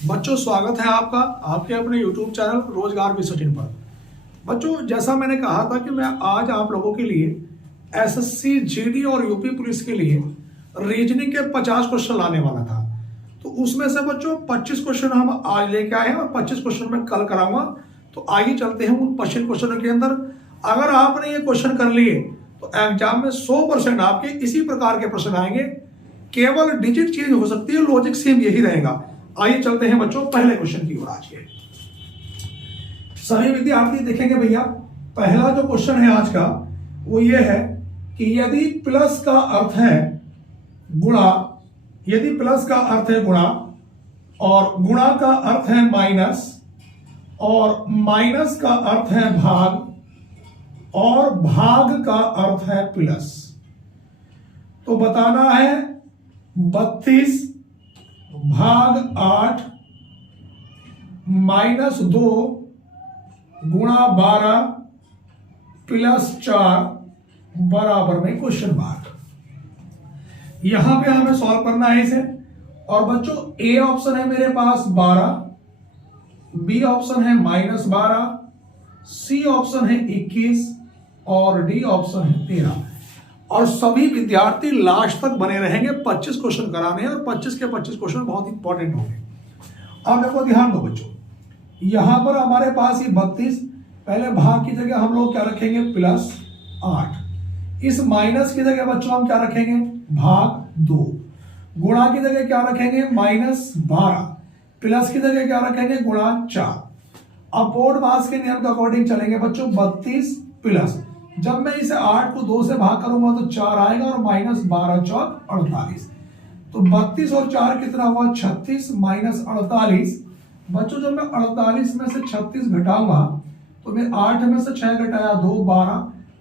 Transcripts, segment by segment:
बच्चों स्वागत है आपका आपके अपने YouTube चैनल रोजगार विसर्जन पर। बच्चों जैसा मैंने कहा था कि मैं आज आप लोगों के लिए एसएससी जीडी और यूपी पुलिस के लिए रीजनिंग के 50 क्वेश्चन लाने वाला था। तो उसमें से बच्चों 25 क्वेश्चन हम आज लेके आए हैं और 25 क्वेश्चन मैं कल कराऊंगा। तो आइए चलते हैं उन 25 क्वेश्चनों के अंदर। अगर आपने ये क्वेश्चन कर लिए तो एग्जाम में 100% आपके इसी प्रकार के प्रश्न आएंगे। केवल डिजिट चेंज हो सकती है, लॉजिक सेम यही रहेगा। आइए चलते हैं बच्चों पहले क्वेश्चन की ओर। आज के सभी विद्यार्थी देखेंगे भैया, पहला जो क्वेश्चन है आज का वो ये है कि यदि प्लस का अर्थ है गुणा, यदि प्लस का अर्थ है गुणा और गुणा का अर्थ है माइनस और माइनस का अर्थ है भाग और भाग का अर्थ है प्लस, तो बताना है 32 भाग 8 -2 गुणा 12 प्लस 4 बराबर में क्वेश्चन मार्क। यहां पे हमें सॉल्व करना है इसे। और बच्चों ए ऑप्शन है मेरे पास 12, बी ऑप्शन है -12, सी ऑप्शन है 21 और डी ऑप्शन है 13। और सभी विद्यार्थी लास्ट तक बने रहेंगे। 25 क्वेश्चन कराने हैं और 25 के 25 क्वेश्चन बहुत इंपॉर्टेंट होंगे। अब देखो ध्यान दो बच्चों, यहां पर हमारे पास ये 32, पहले भाग की जगह हम लोग क्या रखेंगे +8। इस माइनस की जगह बच्चों हम क्या रखेंगे भाग 2। गुणा की जगह क्या रखेंगे -12, प्लस की जगह क्या रखेंगे गुणा 4। अब बोर्ड मास के नियम के अकॉर्डिंग चलेंगे बच्चों। 32 प्लस, जब मैं इसे 8 को 2 से भाग करूंगा तो 4 आएगा और -12 चौक 48। तो 32 और 4 कितना हुआ 36 -48। बच्चों जब मैं 48 में से 36 घटाऊंगा तो मैं 8 में से 6 घटाया 2 12,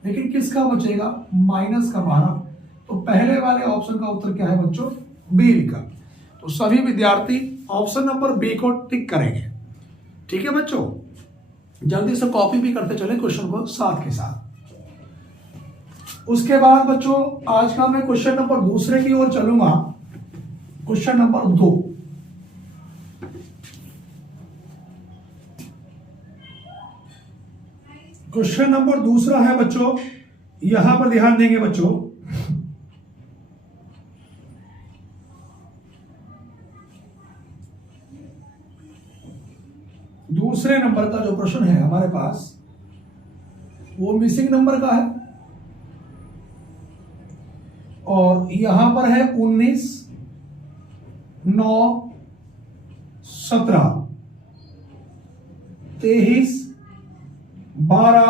लेकिन किसका बचेगा माइनस का 12। तो पहले वाले ऑप्शन का उत्तर क्या है बच्चों बी विकल्प। तो सभी विद्यार्थी ऑप्शन नंबर बी को टिक करेंगे। ठीक है बच्चों, जल्दी से कॉपी भी करते चले क्वेश्चन को साथ के साथ। उसके बाद बच्चों आज का मैं क्वेश्चन नंबर दूसरे की ओर चलूंगा। क्वेश्चन नंबर 2, क्वेश्चन नंबर दूसरा है बच्चों, यहां पर ध्यान देंगे बच्चों। दूसरे नंबर का जो प्रश्न है हमारे पास वो मिसिंग नंबर का है और यहां पर है 19 9 17 23 12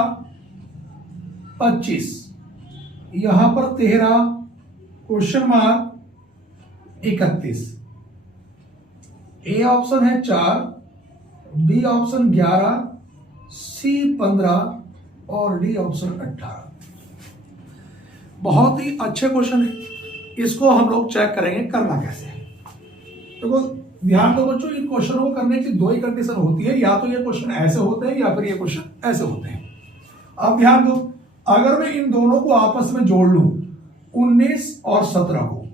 25। यहां पर 13 क्वेश्चन मार्क 31। ए ऑप्शन है 4, बी ऑप्शन 11, सी 15 और डी ऑप्शन 18। बहुत ही अच्छे क्वेश्चन है, इसको हम लोग चेक करेंगे करना कैसे है। तो ध्यान दो बच्चों, इन क्वेश्चनों को करने की 2 ही कंडीशन होती है, या तो ये क्वेश्चन ऐसे होते हैं या फिर ये क्वेश्चन ऐसे होते हैं। अब ध्यान दो, अगर मैं इन दोनों को आपस में जोड़ लूं 19 और 17 को,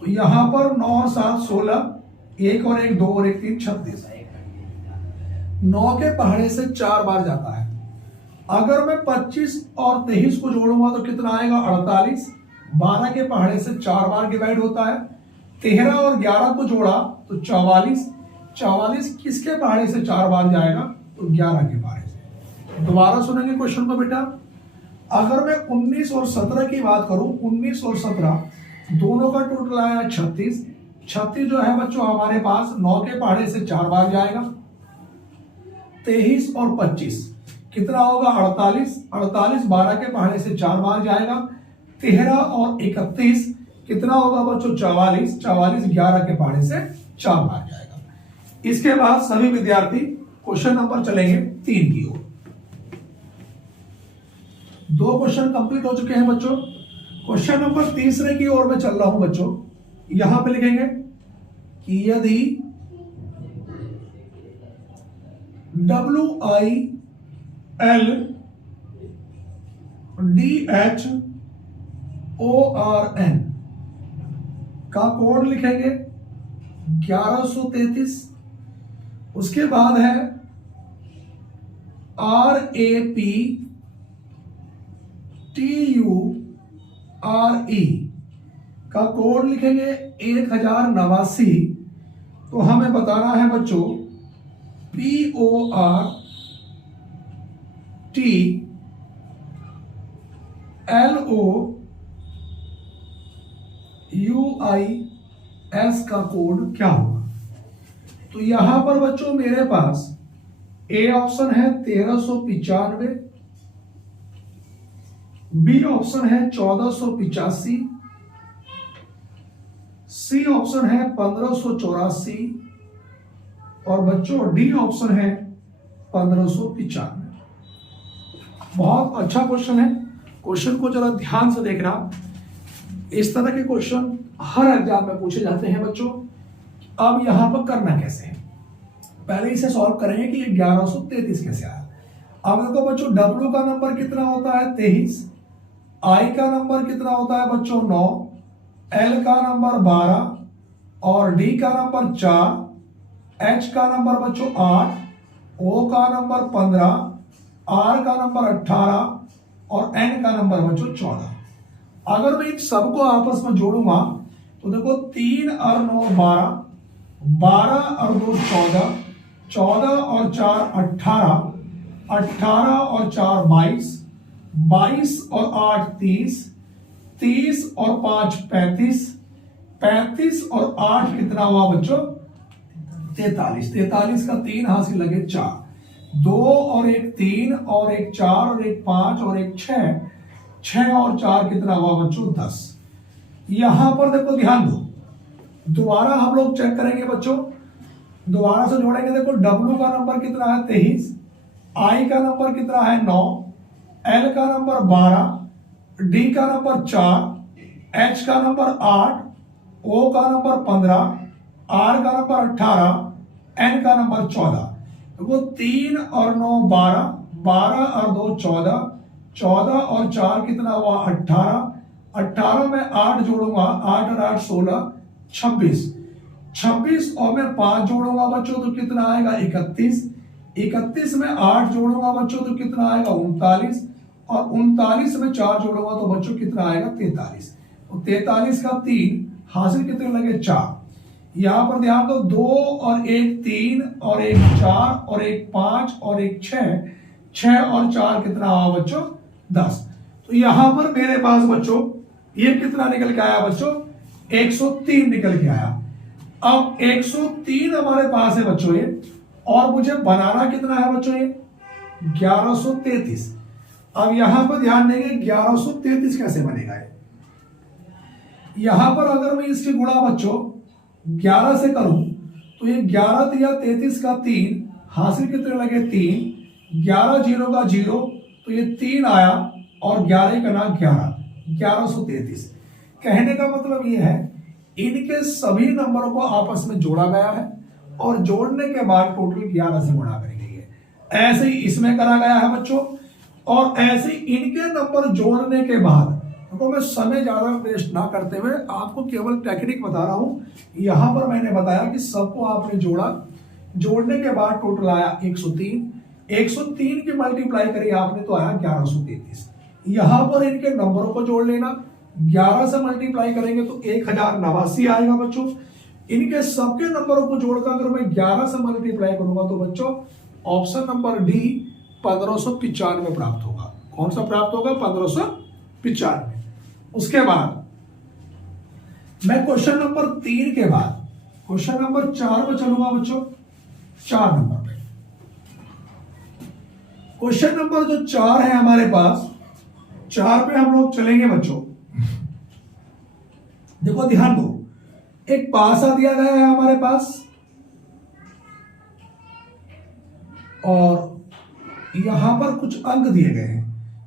तो यहां पर 9 और 7 16, 1 और 1 2 और 1 3 36। 9 के पहाड़े से 4 बार जाता है। अगर मैं 25 और 23 को जोड़ूंगा तो कितना आएगा 48। 12 के पहाड़े से 4 बार डिवाइड होता है। 13 और 11 को जोड़ा तो 44। 44 किसके पहाड़े से 4 बार जाएगा तो 11 के पहाड़े से। दोबारा सुनेंगे क्वेश्चन को बेटा। अगर मैं 19 और 17 की बात करूं, 19 और 17 दोनों का टोटल आया 36। 36 जो है बच्चों हमारे पास 9 के पहाड़े से 4 बार जाएगा। 23 और 25 कितना होगा 48। 48 12 के पहाड़े से 4 बार जाएगा। 13 और 31 कितना होगा बच्चों 44। 44 11 के पहाड़े से 4 बार जाएगा। इसके बाद सभी विद्यार्थी क्वेश्चन नंबर चलेंगे 3 की ओर। 2 क्वेश्चन कंप्लीट हो चुके हैं बच्चों। क्वेश्चन नंबर तीसरे की ओर में चल रहा हूं बच्चों। यहां पे लिखेंगे कि यदि WIL DHORN का कोड लिखेंगे 1133 उसके बाद है RAPTURE का कोड लिखेंगे 1089। तो हमें बताना है बच्चों PORTLOUIS का कोड क्या होगा। तो यहां पर बच्चों मेरे पास ए ऑप्शन है 1395, बी ऑप्शन है 1485, सी ऑप्शन है 1584 और बच्चों डी ऑप्शन है 1595। बहुत अच्छा क्वेश्चन है। क्वेश्चन को जरा ध्यान से देखना। इस तरह के क्वेश्चन हर एग्जाम में पूछे जाते हैं बच्चों। अब यहां पर करना कैसे है, पहले इसे सॉल्व करेंगे कि ये 1133 कैसे आया। अब देखो बच्चों W का नंबर कितना होता है 23, I का नंबर कितना होता है बच्चों 9, L का नंबर 12 और D का नंबर 4, H का नंबर बच्चों 8, O का नंबर 15, R का नंबर 18 और N का नंबर बच्चों 14। अगर मैं इन सबको आपस में जोड़ूंगा तो देखो 3 और 9 12, 12 और 2 14, 14 और 4 18, 18 और 4 22, 22 और 8 30, 30 और 5 35, 35 और 8 कितना हुआ बच्चों 43। 43 का 3 हाथ से लगे 4, 2 और 1 3 और 1 4 और 1 5 और 1 6, 6 और 4 कितना हुआ बच्चों 10। यहां पर देखो ध्यान दो, दोबारा हम लोग चेक करेंगे बच्चों, दोबारा से जोड़ेंगे। देखो W का नंबर कितना है 23, I का नंबर कितना है 9, L का नंबर 12, D का नंबर 4, H का नंबर 8, O का नंबर 15, R का नंबर 18, N का नंबर 14। देखो 3 और 9 12, 12 और 2 14, 14 और 4 कितना हुआ 18, 18 में 8 जोड़ूंगा 8 और 8 16, 26, 26 और मैं 5 जोड़ूंगा बच्चों तो कितना आएगा 31, 31 में 8 जोड़ूंगा बच्चों तो कितना आएगा 39 और 39 में 4 जोड़ूंगा तो बच्चों कितना आएगा 43। तो 43 का 3 हासिल कितने लगे 4। यहां पर ध्यान दो 2 और 1 3 और 1 4 और 1 5 और 1 6, 6 और 4 कितना हुआ बच्चों 10। तो यहां पर मेरे पास बच्चों ये कितना निकल के आया बच्चों 103 निकल के आया। अब 103 हमारे पास है बच्चों ये, और मुझे बनाना कितना है बच्चों ये 1133। अब यहां पर ध्यान देंगे 1133 कैसे बनेगा ये। यहां पर अगर मैं इसकी गुणा बच्चों 11 से करूं तो ये 11 या 33 का 3 हासिल कितने लगे 3, 11 0 का 0 तो ये 3 आया और 11 का ना 11, 1133। कहने का मतलब ये है इनके सभी नंबरों को आपस में जोड़ा गया है और जोड़ने के बाद टोटल 11 से गुणा करी गई है। ऐसे ही इसमें करा गया है बच्चों, और ऐसे ही इनके नंबर जोड़ने के बाद तो मैं समय ज्यादा वेस्ट ना करते हुए आपको केवल टेक्निक बता रहा हूं। यहां पर मैंने बताया कि सबको आपने जोड़ा, जोड़ने के बाद टोटल आया 103, 103 की मल्टीप्लाई करी आपने तो आया 1133। यहां पर इनके नंबरों को जोड़ लेना, 11 से मल्टीप्लाई करेंगे तो 1089 आएगा बच्चों। इनके सबके नंबरों को जोड़कर अगर मैं 11 से मल्टीप्लाई करूंगा तो बच्चों ऑप्शन नंबर डी 1595 प्राप्त होगा। कौन सा प्राप्त होगा 1595। उसके बाद मैं क्वेश्चन नंबर 3 के बाद क्वेश्चन नंबर 4 पे चलूंगा बच्चों। 4 नंबर पे क्वेश्चन नंबर जो 4 है हमारे पास, 4 पे हम लोग चलेंगे बच्चों। देखो ध्यान दो, एक पासा दिया गया है हमारे पास और यहां पर कुछ अंक दिए गए हैं।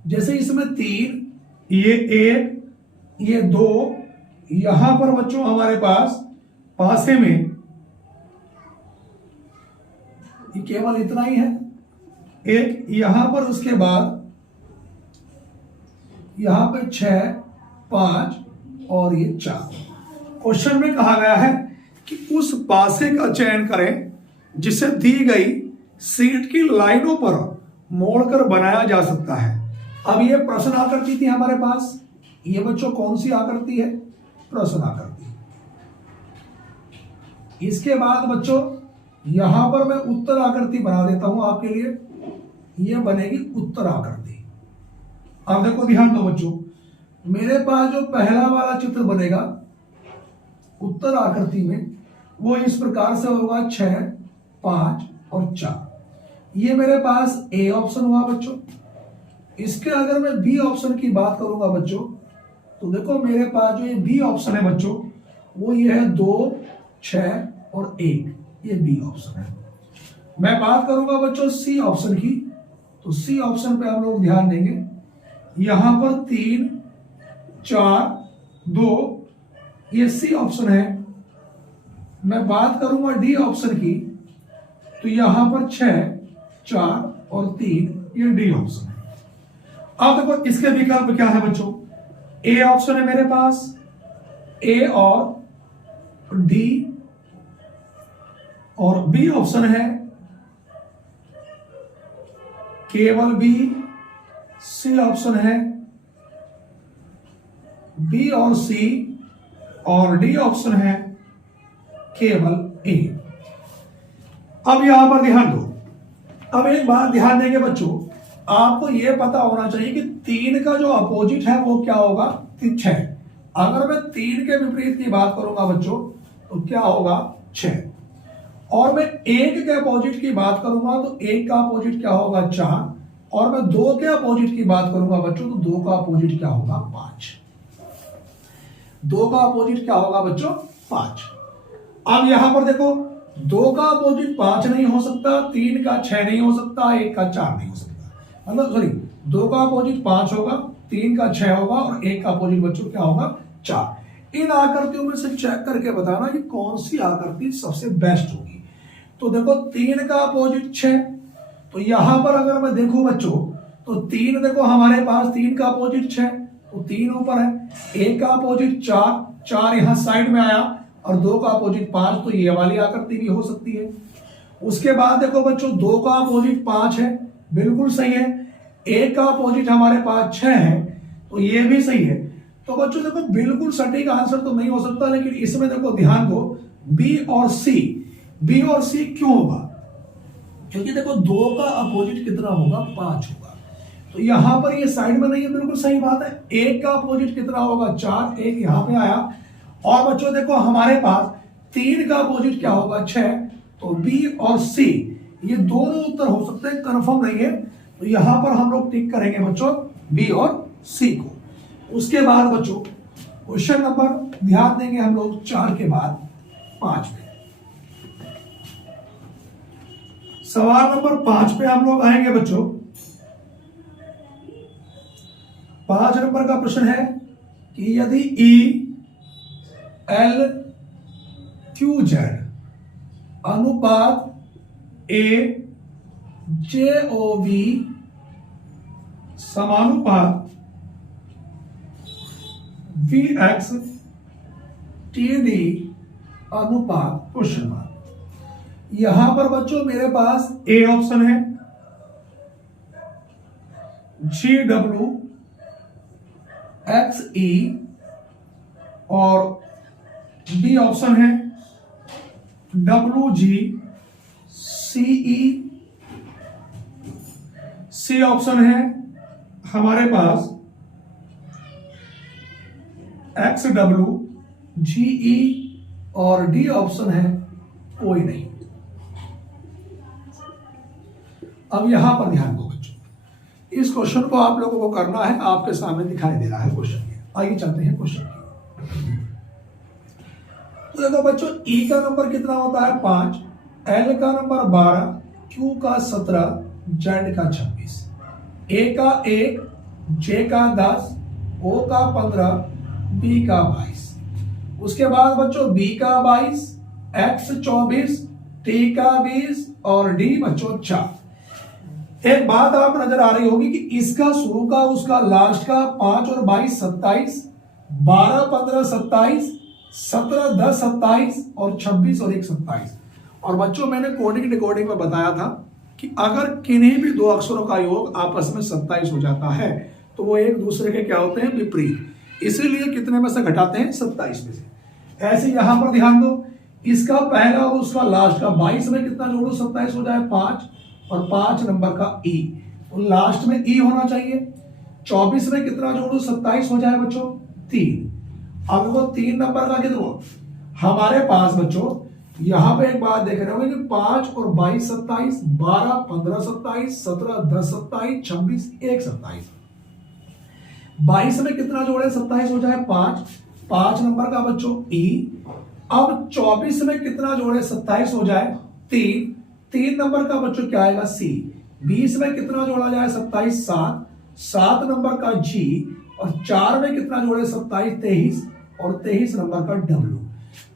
जैसे इसमें 3, ये 1, ये 2, यहां पर बच्चों हमारे पास पासे में ये केवल इतना ही है एक, यहां पर उसके बाद यहां पे 6, 5 और ये 4। क्वेश्चन में कहा गया है कि उस पासे का चयन करें जिसे दी गई सीट की लाइनों पर मोड़कर बनाया जा सकता है। अब ये प्रश्न आकृति थी हमारे पास, ये बच्चों कौन सी आकृति है? प्रश्न आकृति। इसके बाद बच्चों यहां पर मैं उत्तर आकृति बना देता हूं आपके लिए, ये बनेगी उत्तर आकृति। अब देखो ध्यान दो बच्चों, मेरे पास जो पहला वाला चित्र बनेगा उत्तर आकृति में वो इस प्रकार से होगा 6, 5 और 4। ये मेरे पास ए ऑप्शन हुआ बच्चों। इसके अगर मैं बी ऑप्शन की बात करूंगा बच्चों, तो देखो मेरे पास जो ये बी ऑप्शन है बच्चों, वो ये है 2, 6 और 1, ये बी ऑप्शन है। मैं बात करूंगा बच्चों सी ऑप्शन की, तो सी ऑप्शन पे हम लोग ध्यान देंगे, यहां पर 3, 4, 2, ये सी ऑप्शन है। मैं बात करूंगा डी ऑप्शन की, तो यहां पर 6, 4 और 3, ये डी ऑप्शन है। अब देखो इसके विकल्प क्या है बच्चों, ए ऑप्शन है मेरे पास, ए और डी, और बी ऑप्शन है केवल बी, सी ऑप्शन है बी और सी, और डी ऑप्शन है केवल ए। अब यहां पर ध्यान दो, अब एक बात ध्यान देंगे बच्चों, आपको यह पता होना चाहिए कि 3 का जो अपोजिट है वो क्या होगा? 6। अगर मैं 3 के विपरीत की बात करूंगा बच्चों तो क्या होगा? 6। और मैं 1 के अपोजिट की बात करूंगा तो 1 का अपोजिट क्या होगा? 4। और मैं 2 के अपोजिट की बात करूंगा बच्चों तो 2 का अपोजिट क्या होगा? 5। 2 का अपोजिट क्या होगा बच्चों? 5। अब यहां पर देखो 2 का अपोजिट 5 नहीं हो सकता, 3 का 6 नहीं हो सकता, 1 का 4 नहीं हो सकता। मतलब सॉरी, 2 का अपोजिट 5 होगा, 3 का 6 होगा और 1 का अपोजिट बच्चों क्या होगा? 4। इन आकृतियों में से चेक करके बताना कि कौन सी आकृति सबसे बेस्ट होगी। तो देखो 3 का अपोजिट 6, तो यहां पर अगर मैं देखूं बच्चों तो 3 देखो हमारे पास 3 का अपोजिट 6, तो 3 ऊपर है। 1 का अपोजिट 4, 4 यहां साइड में आया, और 2 का अपोजिट 5, तो ये वाली आकृति भी हो सकती है। उसके बाद देखो बच्चों 2 का अपोजिट 5 है, बिल्कुल सही है। 1 का अपोजिट हमारे पास 6 है, तो ये भी सही है। तो बच्चों देखो बिल्कुल सटीक आंसर तो नहीं हो सकता, लेकिन इसमें देखो ध्यान दो, बी और सी। बी और सी क्यों होगा? क्योंकि देखो 2 का अपोजिट कितना होगा? 5 होगा। तो यहां पर ये साइड में नहीं है, बिल्कुल सही बात है। 1 का अपोजिट कितना होगा? 4, 1 यहां पे आया। और बच्चों देखो हमारे पास 3 का अपोजिट क्या होगा? 6। तो बी और सी ये दोनों उत्तर हो सकते हैं, कंफर्म नहीं है। तो यहां पर हम लोग टिक करेंगे बच्चों बी और सी को। उसके बाद बच्चों क्वेश्चन नंबर ध्यान देंगे हम लोग 4 के बाद 5 पे। सवाल नंबर 5 पे हम लोग आएंगे बच्चों। 5 नंबर का प्रश्न है कि यदि ई एल क्यू जेड अनुपात ए जे ओ वी समानुपात वी एक्स टी डी अनुपात क्वेश्चन मार्क। यहां पर बच्चों मेरे पास ए ऑप्शन है जी डब्ल्यू एक्स ई, और बी ऑप्शन है डब्ल्यू जी सी ई, सी ऑप्शन है हमारे पास एक्स डब्ल्यू जी ई, और डी ऑप्शन है कोई नहीं। अब यहां पर ध्यान दो बच्चों, इस क्वेश्चन को आप लोगों को करना है, आपके सामने दिखाई दे रहा है क्वेश्चन। आइए चलते हैं क्वेश्चन की। तो देखो बच्चों ई का नंबर कितना होता है? 5, एल का नंबर 12, क्यू का 17, जेड का 26, ए का 1, जे का 10, ओ का 15, बी का 22। उसके बाद बच्चों बी का 22, एक्स 24, टी का 20 और डी बच्चों 4। एक बात आप नजर आ रही होगी कि इसका शुरू का उसका लास्ट का 5 और 22 27, 12 15 27, 17 10 27 और 26 और 1 27। और बच्चों मैंने कोडिंग डिकोडिंग में बताया था कि अगर किन्हीं भी दो अक्षरों का योग आपस में 27 हो जाता है तो वो एक दूसरे के क्या होते हैं, विपरीत, इसीलिए कितने में से घटाते हैं, 27 में से। ऐसे यहां पर ध्यान दो, इसका पहला और उसका लास्ट का 22 में कितना जोड़ो 27 हो जाए, 5, और 5 नंबर का ई, तो लास्ट में ई होना चाहिए। 24 में कितना जोड़ो 27 हो जाए बच्चों, 3। अब वो 3 नंबर का कितना हमारे पास बच्चों, यहां पे एक बात देख रहे होंगे कि 5 और 22 27, 12 15 27, 17 10 27, 26 1 27। 22 में कितना जोड़े 27 हो जाए, 5 नंबर का बच्चों ई। अब 24 में कितना जोड़े 27 हो जाए, 3 नंबर का बच्चों क्या आएगा, सी। 20 में कितना जोड़ा जाए 27, 7 नंबर का जी, और 4 में कितना जोड़े 27, 23, और 23 नंबर का डब्ल्यू।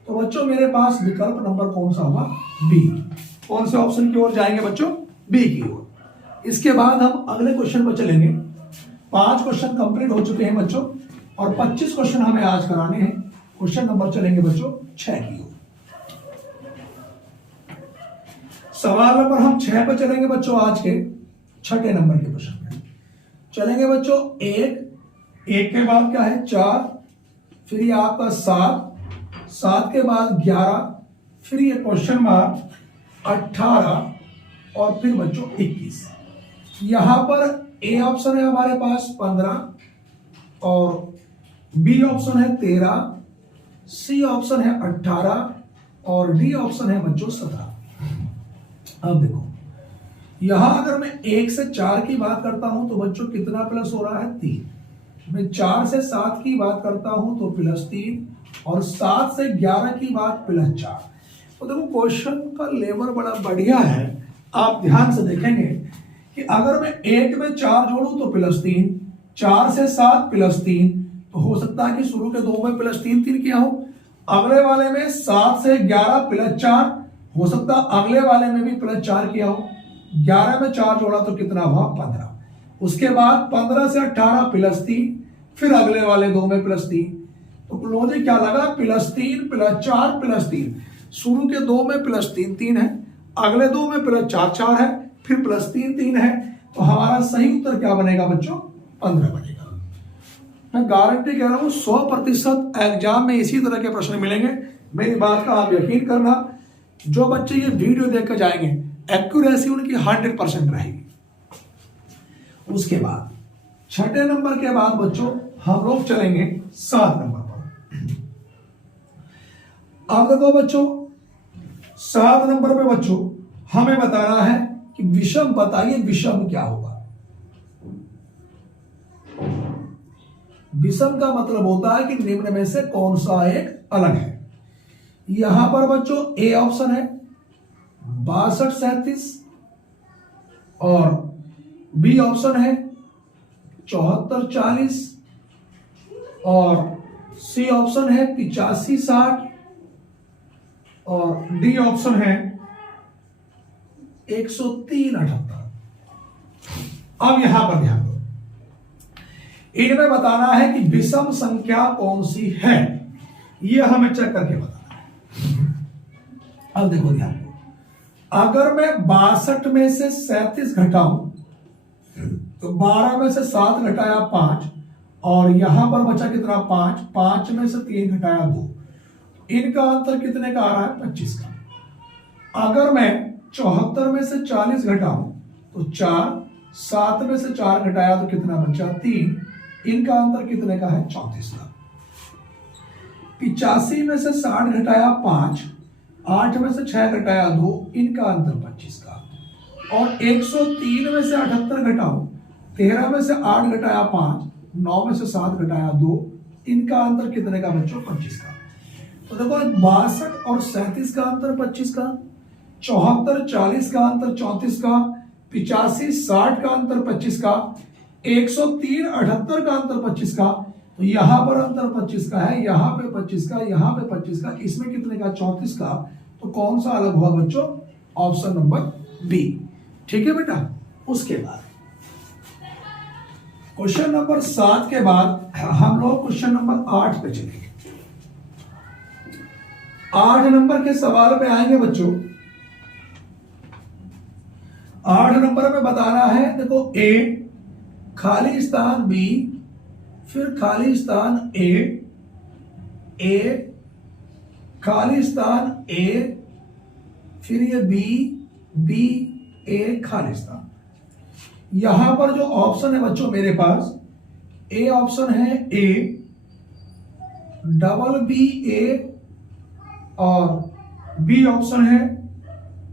तो बच्चों मेरे पास विकल्प नंबर कौन सा होगा, बी। कौन से ऑप्शन की ओर जाएंगे बच्चों, बी की ओर। इसके बाद हम अगले क्वेश्चन पर चलेंगे। 5 क्वेश्चन कंप्लीट हो चुके हैं बच्चों, और 25 क्वेश्चन हमें आज कराने हैं। क्वेश्चन नंबर चलेंगे बच्चों 6 की ओर। सवाल नंबर हम 6 पर चलेंगे बच्चों, आज के 6ठे नंबर के क्वेश्चन में चलेंगे बच्चों। एक के बाद क्या है, 4, फिर ये आपका 7 के बाद 11, फिर ये क्वेश्चन मार्क 18, और फिर बच्चों 21। यहां पर ए ऑप्शन है हमारे पास 15, और बी ऑप्शन है 13, सी ऑप्शन है 18, और डी ऑप्शन है बच्चों 17। अब देखो यहां अगर मैं 1 से 4 की बात करता हूं तो बच्चों कितना प्लस हो रहा है, 3। मैं 4 से 7 की बात करता हूं तो +3, और 7 से 11 की बात +4। तो देखो क्वेश्चन का लेवल बड़ा बढ़िया है। आप ध्यान से देखेंगे कि अगर मैं 1 में 4 जोड़ूं तो +3, 4 से 7 +3, तो हो सकता है कि शुरू के 2 में +3 किया हो, अगले वाले में 7 से 11 +4, हो सकता है अगले वाले में भी +4 किया हो। 11 में 4 जोड़ा तो कितना हुआ, 15। उसके बाद 15 से 18 +3, फिर अगले वाले 2 में +3, तो लॉजिक क्या लगा, +3 +4 +3। शुरू के 2 में +3 है, अगले 2 में +4 है, फिर +3 है, तो हमारा सही उत्तर क्या बनेगा बच्चों, 15 बनेगा। मैं गारंटी कह रहा हूं 100% एग्जाम में इसी तरह के प्रश्न मिलेंगे। मेरी बात का आप यकीन करना, जो बच्चे ये वीडियो देखकर जाएंगे एक्यूरेसी उनकी 100% रहेगी। उसके बाद 6ठे नंबर के बाद बच्चों हम लोग चलेंगे 7 नंबर पर। अब देखो बच्चों 7 नंबर पे बच्चों हमें बताना है कि विषम, बताइए विषम क्या होगा। विषम का मतलब होता है कि निम्न में से कौन सा एक अलग है। यहां पर बच्चों ए ऑप्शन है 62 37, और बी ऑप्शन है 74 40, और सी ऑप्शन है 85 60, और डी ऑप्शन है 103 78। अब यहां पर ध्यान दो, इनमें बताना है कि विषम संख्या कौन सी है, यह हमें चेक करके बताना है। अब देखो ध्यान दो, अगर मैं 62 में से 37 घटाऊं तो 12 में से 7 घटाया 5, और यहां पर बचा कितना, 5 में से 3 घटाया 2, इनका अंतर कितने का आ रहा है, 25 का। अगर मैं 74 में से 40 घटाऊं तो 4, 7 में से 4 घटाया तो कितना बचा, 3, इनका अंतर कितने का है, 34 का। 85 में से 60 घटाया 5, 8 में से 6 घटाया 2, इनका अंतर 25 का। और 103 में से 78 घटाओ, 13 में से 8 घटाया 5, 9 में से 7 घटाया 2, इनका अंतर कितने का बच्चों, 25 का। तो देखो 62 और 37 का अंतर 25 का, 74 40 का अंतर 34 का, 85 60 का अंतर 25 का, 103 78 का अंतर 25 का। तो यहां पर अंतर 25 का है, यहां पे 25 का, यहां पे 25 का, इसमें कितने का, 34 का। तो कौन सा अलग हुआ बच्चों, ऑप्शन नंबर बी। ठीक है बेटा। उसके बाद क्वेश्चन नंबर 7 के बाद हम लोग क्वेश्चन नंबर 8 पे चलेंगे। 8 नंबर के सवाल पे आएंगे बच्चों। 8 नंबर में बताना है, देखो ए खाली स्थान बी, फिर खाली स्थान ए खाली स्थान ए, फिर ये बी ए खाली स्थान। यहां पर जो ऑप्शन है बच्चों मेरे पास, ए ऑप्शन है ए, डबल बी ए, और बी ऑप्शन है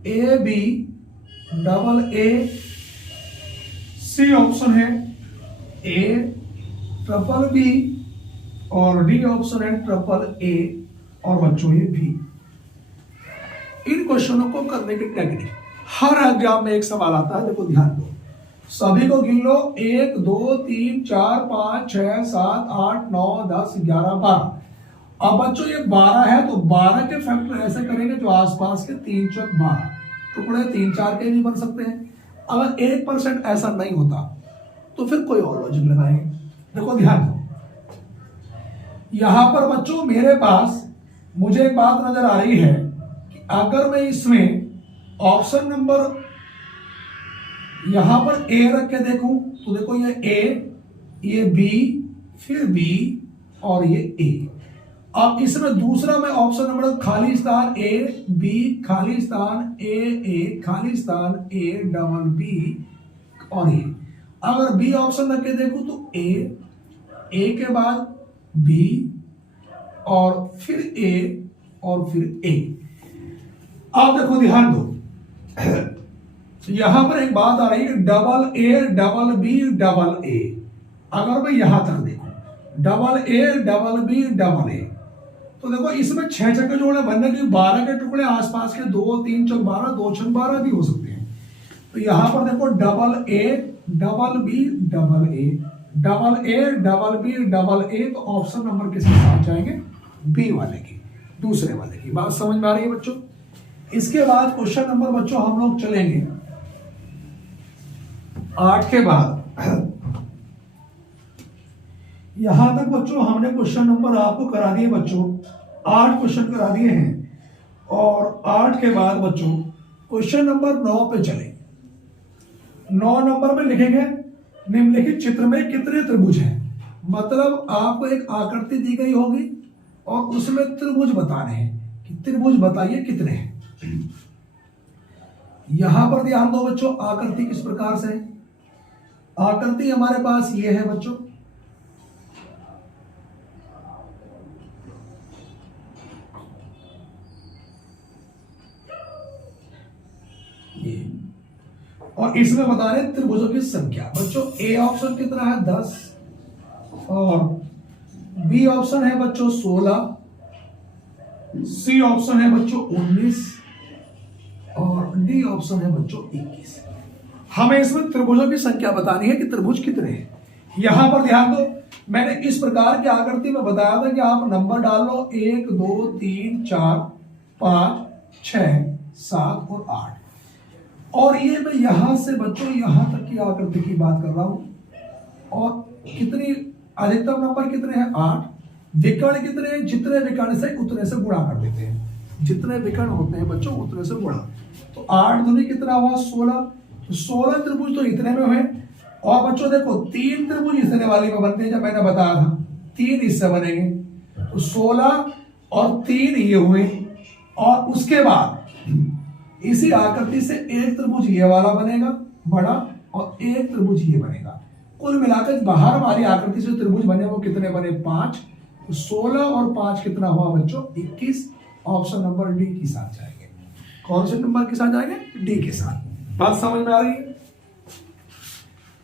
A B double A, C option है ए ट्रिपल बी, और डी ऑप्शन है ट्रिपल ए, और बच्चों ये भी। इन क्वेश्चनों को करने की टेक्निक, हर एग्जाम में एक सवाल आता है, देखो ध्यान दो, सभी को गिन लो, 1 2 3 4 5 6 7 8 9 10 11 12। अब बच्चों ये 12 है तो 12 के फैक्टर ऐसे करेंगे जो आसपास के 3 चौक 12 टुकड़े 3 4 के भी बन सकते हैं। अगर 1% ऐसा नहीं होता तो फिर कोई और लॉजिक लगाएंगे। देखो ध्यान दो, यहां पर बच्चों मेरे पास मुझे एक बात नजर आ रही है कि अगर मैं इसमें ऑप्शन नंबर यहां पर ए रख के देखूं तो देखो ये ए, ये बी, फिर बी, और ये ए। अब इसमें दूसरा मैं ऑप्शन नंबर खाली स्थान ए बी, खाली स्थान ए खाली स्थान ए डबल बी, और ए। अगर बी ऑप्शन रख के देखूं तो ए के बाद बी, और फिर ए, और फिर ए। अब देखो ध्यान दो, यहां पर एक बात आ रही है, double A double B double A. अगर मैं यहां तक देखूं double A double B double A, तो देखो इसमें 6 छक्के जोड़े बनने के 12 के टुकड़े आसपास के 2 3 चौक 12 2 छक 12 भी हो सकते हैं। तो यहां पर देखो double A double B double A, double A double B double A, तो ऑप्शन नंबर किसके साथ जाएंगे, बी वाले की, दूसरे वाले की। बात समझ में आ रही है बच्चों। इसके बाद क्वेश्चन नंबर बच्चों हम लोग चलेंगे 8 के बाद। यहां तक बच्चों हमने क्वेश्चन नंबर आपको करा दिए बच्चों, 8 क्वेश्चन करा दिए हैं, और 8 के बाद बच्चों क्वेश्चन नंबर 9 पे चलेंगे। 9 नंबर में लिखेंगे निम्नलिखित चित्र में कितने त्रिभुज हैं। मतलब आपको एक आकृति दी गई होगी और उसमें त्रिभुज बताने हैं कि त्रिभुज बताइए कितने हैं। यहां पर ध्यान दो बच्चों, आकृति किस प्रकार से है। आकृति हमारे पास ये है बच्चों, ये, और इसमें बता रहे त्रिभुजों की संख्या। बच्चों ए ऑप्शन कितना है 10, और बी ऑप्शन है बच्चों 16, सी ऑप्शन है बच्चों 19, और डी ऑप्शन है बच्चों 21। हमें इसमें त्रिभुजों की संख्या बतानी है कि त्रिभुज कितने हैं। यहां पर ध्यान दो, मैंने इस प्रकार की आकृति में बताया था कि आप नंबर डाल लो 1 2 3 4 5 6 7 और 8, और ये मैं यहां से बच्चों यहां तक की आकृति की बात कर रहा हूं। और कितनी अधिकतम नंबर कितने हैं 8, विकर्ण कितने हैं, जितने विकर्ण से उतने से गुणा कर देते हैं, जितने विकर्ण होते हैं बच्चों उतने से गुणा। तो 8 दूनी कितना हुआ 16, तो 16 त्रिभुज तो इतने में हुए। और बच्चों देखो 3 त्रिभुज इतने वाले में बनते हैं, जब मैंने बताया था 3 इससे बनेंगे, तो 16 और 3 ये हुए। और उसके बाद इसी आकृति से एक त्रिभुज ये वाला बनेगा बड़ा, और एक त्रिभुज ये बनेगा। कुल मिलाकर बाहर वाली आकृति से त्रिभुज बने वो कितने बने 5, तो 16 और 5 कितना हुआ बच्चों 21। ऑप्शन नंबर डी के साथ जाएंगे। कौन से नंबर के साथ जाएंगे, डी के साथ। बात समझ में आ रही है।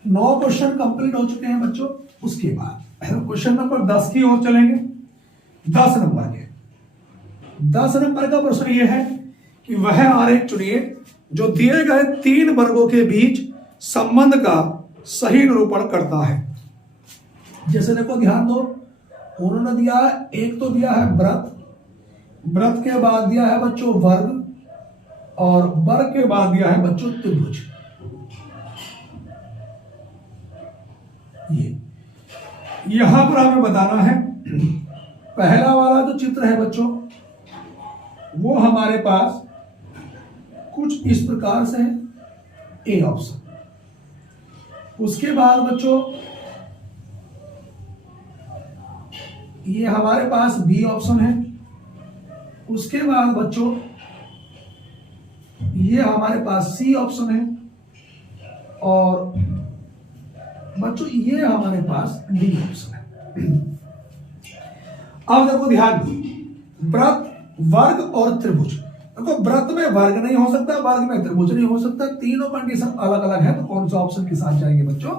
9 क्वेश्चन कंप्लीट हो चुके हैं बच्चों। उसके बाद क्वेश्चन नंबर 10 की ओर चलेंगे। 10 नंबर का प्रश्न यह है कि वह आरेख चुनिए जो दिए गए 3 वर्गों के बीच संबंध का सही निरूपण करता है। जैसे देखो ध्यान दो, उन्होंने दिया है, एक तो दिया है व्रत, व्रत के बाद दिया है बच्चों वर्ग, और वर्ग के बाद दिया है बच्चों त्रिभुज। ये यहां पर हमें बताना है, पहला वाला जो चित्र है बच्चों वो हमारे पास कुछ इस प्रकार से है, ए ऑप्शन। उसके बाद बच्चों ये हमारे पास बी ऑप्शन है। उसके बाद बच्चों ये हमारे पास सी ऑप्शन है और बच्चों ये हमारे पास डी ऑप्शन है। अब देखो ध्यान दो, वृत्त, वर्ग और त्रिभुज। देखो वृत्त में वर्ग नहीं हो सकता, वर्ग में त्रिभुज नहीं हो सकता, तीनों कंडीशन अलग अलग है। तो कौन सा ऑप्शन के साथ जाएंगे बच्चों?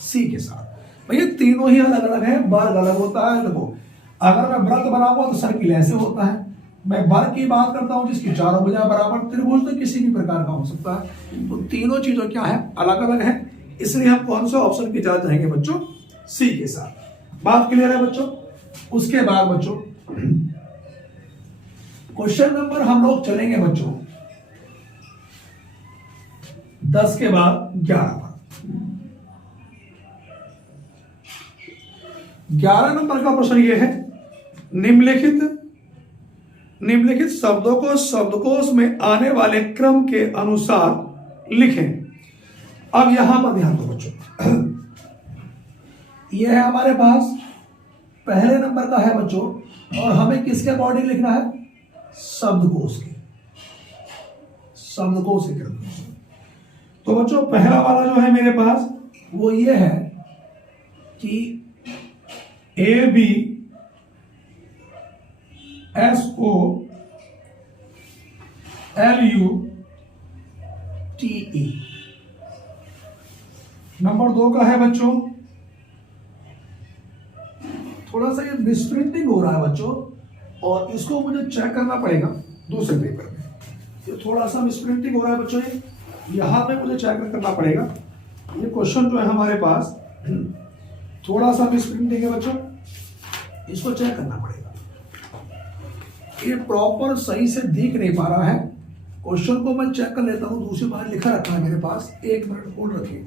सी के साथ। भैया तीनों ही अलग अलग है, वर्ग अलग होता है। देखो अगर मैं वृत्त बनाऊंगा तो सर्किल ऐसे होता है, मैं वर्ग की बात करता हूं जिसकी चारों भुजा बराबर, त्रिभुज तो किसी भी प्रकार का हो सकता है। तो तीनों चीजों क्या है? अलग अलग है। इसलिए हम कौन सा ऑप्शन के साथ जाएंगे बच्चों? सी के साथ। बात क्लियर है बच्चों? उसके बाद बच्चों क्वेश्चन नंबर हम लोग चलेंगे बच्चों 10 के बाद 11 पर। 11 नंबर का प्रश्न यह है, निम्नलिखित शब्दों को शब्दकोश में आने वाले क्रम के अनुसार लिखें। अब यहां पर ध्यान दो बच्चों, यह है हमारे पास पहले नंबर का है बच्चों, और हमें किसके अकॉर्डिंग लिखना है? शब्दकोश के क्रम। तो बच्चों पहला वाला जो है मेरे पास वो ये है कि A B S O L U T E. Number 2 का है बच्चों, थोड़ा सा ये मिसप्रिंटिंग हो रहा है बच्चों, और इसको मुझे चेक करना पड़ेगा दूसरे पेपर में। ये थोड़ा सा मिसप्रिंटिंग हो रहा है बच्चों, ये यहां पे मुझे चेक करना पड़ेगा। ये क्वेश्चन जो है हमारे पास थोड़ा सा मिसप्रिंटिंग है बच्चों, इसको चेक करना पड़ेगा। ये प्रॉपर सही से दिख नहीं पा रहा है। क्वेश्चन को मैं चेक कर लेता हूं, दूसरी बार लिखा रखा है मेरे पास, 1 मिनट होल्ड रखिए।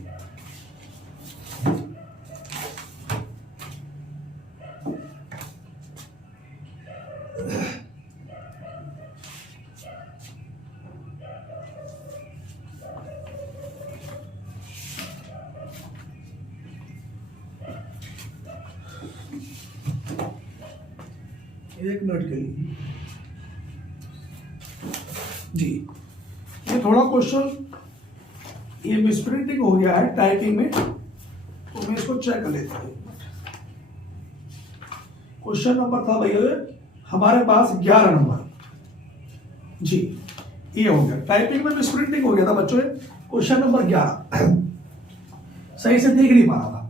एक मिनट के लिए जी, ये थोड़ा क्वेश्चन ये मिसप्रिंटिंग हो गया है टाइपिंग में, तो मैं इसको चेक कर लेता हूं। क्वेश्चन नंबर था भैया हमारे पास 11 नंबर जी, ये हो गया। टाइपिंग में मिसप्रिंटिंग हो गया था बच्चों, क्वेश्चन नंबर 11 सही से देख नहीं पा रहा था।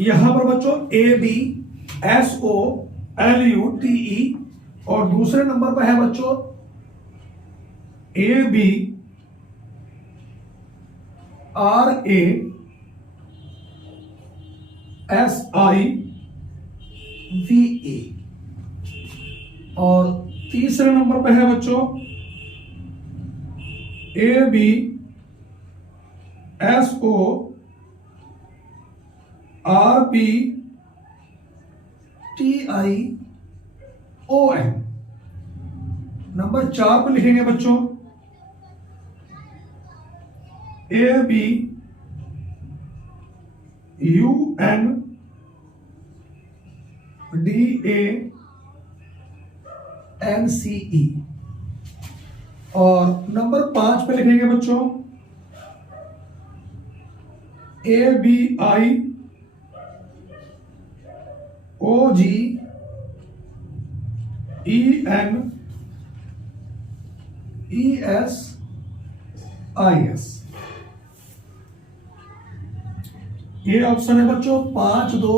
यहां पर बच्चों A B S O L U T E, और दूसरे नंबर पर है बच्चों A B R A S I V A, और तीसरे नंबर पर है बच्चों A B S O R P T I O N. Number 4 पर लिखेंगे बच्चों A B U N D A N C E, और नंबर 5 पे लिखेंगे बच्चों A B I O G E N E S I S. ये option है बच्चों 5 2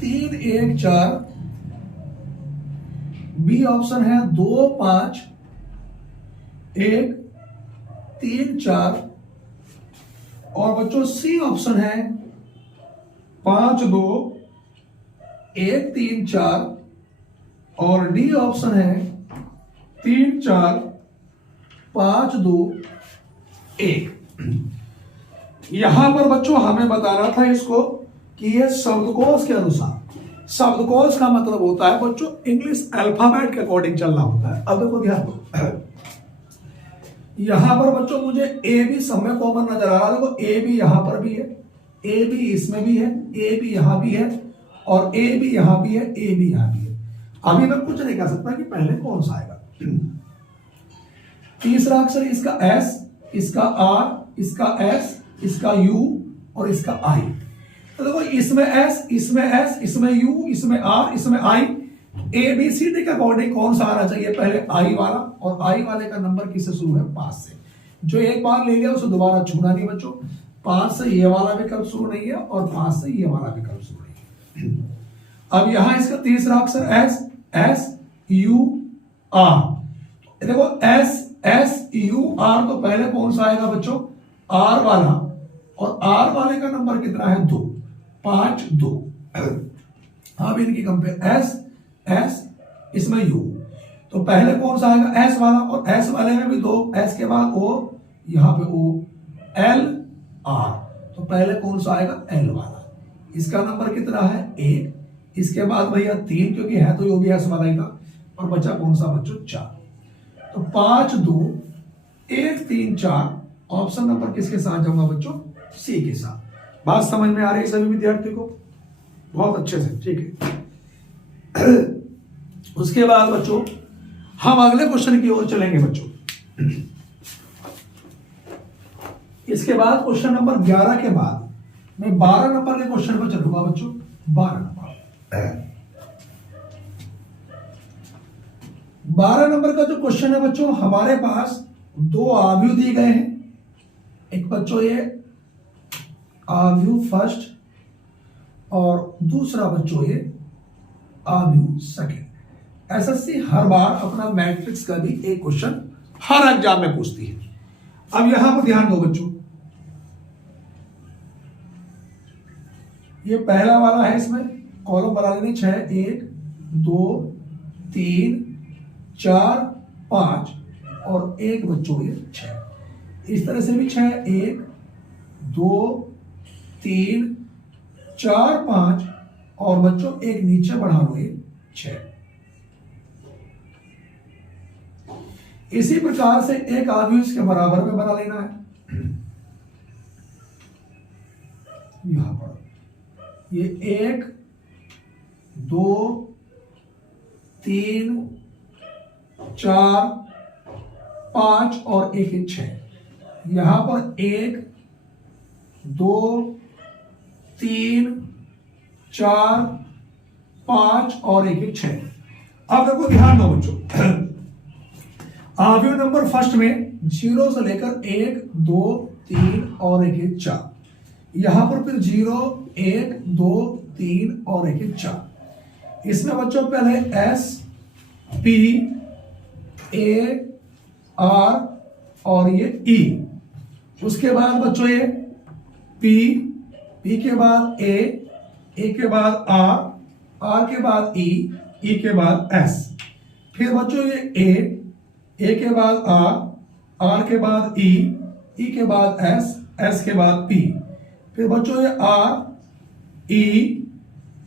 3 1 4। बी ऑप्शन है 2 5 1 3 4, और बच्चों सी ऑप्शन है 5 2 1 3 4, और डी ऑप्शन है 3 4 5 2 1। यहां पर बच्चों हमें बताना था इसको कि ये शब्दकोश के अनुसार, शब्दकोश का मतलब होता है बच्चों इंग्लिश अल्फाबेट के अकॉर्डिंग चलना होता है। अब देखो ध्यान दो, यहां पर बच्चों मुझे ए भी सब में कॉमन नजर आ रहा है। देखो ए भी यहां पर भी है, ए भी इसमें भी है, ए भी यहां भी है, और ए भी यहां भी है, ए भी यहां भी है। अभी मैं कुछ नहीं कह सकता कि पहले कौन सा आएगा। तीसरा अक्षर इसका एस, इसका आर, इसका एस, इसका यू और इसका आई। तो देखो इसमें एस, इसमें एस, इसमें यू, इसमें आर, इसमें आई। ए बी सी डी के अकॉर्डिंग कौन सा आना चाहिए? पहले आई वाला, और आई वाले का नंबर किससे शुरू है? 5 से। जो एक बार ले लिया उसे दोबारा छूना नहीं बच्चों। 5 से ये वाला विकल्प शुरू नहीं है और 5 से ये वाला विकल्प शुरू नहीं है। अब यहां इसका तीसरा अक्षर एस, एस यू आर। देखो एस एस यू आर, तो पहले कौन सा आएगा बच्चों? आर वाला, और आर वाले का नंबर कितना है? 2, 5 2। अब इनकी कंपेयर एस एस, इसमें यू, तो पहले कौन सा आएगा? एस वाला, और एस वाले में भी 2, एस के बाद ओ, यहां पे ओ, एल आर, तो पहले कौन सा आएगा? एल वाला। इसका नंबर कितना है? 1। इसके बाद भैया 3, क्योंकि है तो यो भी एस वाला ही था, और बचा कौन सा बच्चों? 4। तो 5 2 1 3 4। ऑप्शन नंबर किसके साथ जाऊंगा बच्चों? सी के साथ। बात समझ में आ रही है सभी विद्यार्थी को? बहुत अच्छे से, ठीक है। उसके बाद बच्चों हम अगले क्वेश्चन की ओर चलेंगे बच्चों। इसके बाद क्वेश्चन नंबर 11 के बाद मैं 12 नंबर के क्वेश्चन पर चलूंगा बच्चों। 12 नंबर का जो क्वेश्चन है बच्चों, हमारे पास 2 आव्यूह दिए गए हैं। एक बच्चों ये आव्यूह फर्स्ट, और दूसरा बच्चों ये आव्यूह सेकंड। एसएससी हर बार अपना मैट्रिक्स का भी एक क्वेश्चन हर एग्जाम में पूछती है। अब यहां पर ध्यान दो बच्चों, ये पहला वाला है, इसमें कॉलम बना लेने 6 1 2 3 4 5 और एक बच्चों ये 6। इस तरह से भी 6 1 2 3 4 5 और बच्चों एक नीचे बढ़ा लो ये 6। इसी प्रकार से एक आव्यूह इसके बराबर में बना लेना है। यहां पर ये 1 2 3 4 5 और एक 6। यहां पर 1 2 3 4 5 और एक 6। अब देखो ध्यान दो बच्चों, आव्यूह नंबर फर्स्ट में 0 से लेकर 1 2 3 और एक 4। यहां पर फिर 0 1 2 3 और एक 4। इसमें बच्चों पहले एस पी ए आर और ये ई। उसके बाद बच्चों ये पी, पी के बाद ए के बाद आर के बाद ई के बाद एस। फिर बच्चों ये ए के बाद आर के बाद ई के बाद एस के बाद पी। फिर बच्चों ये R E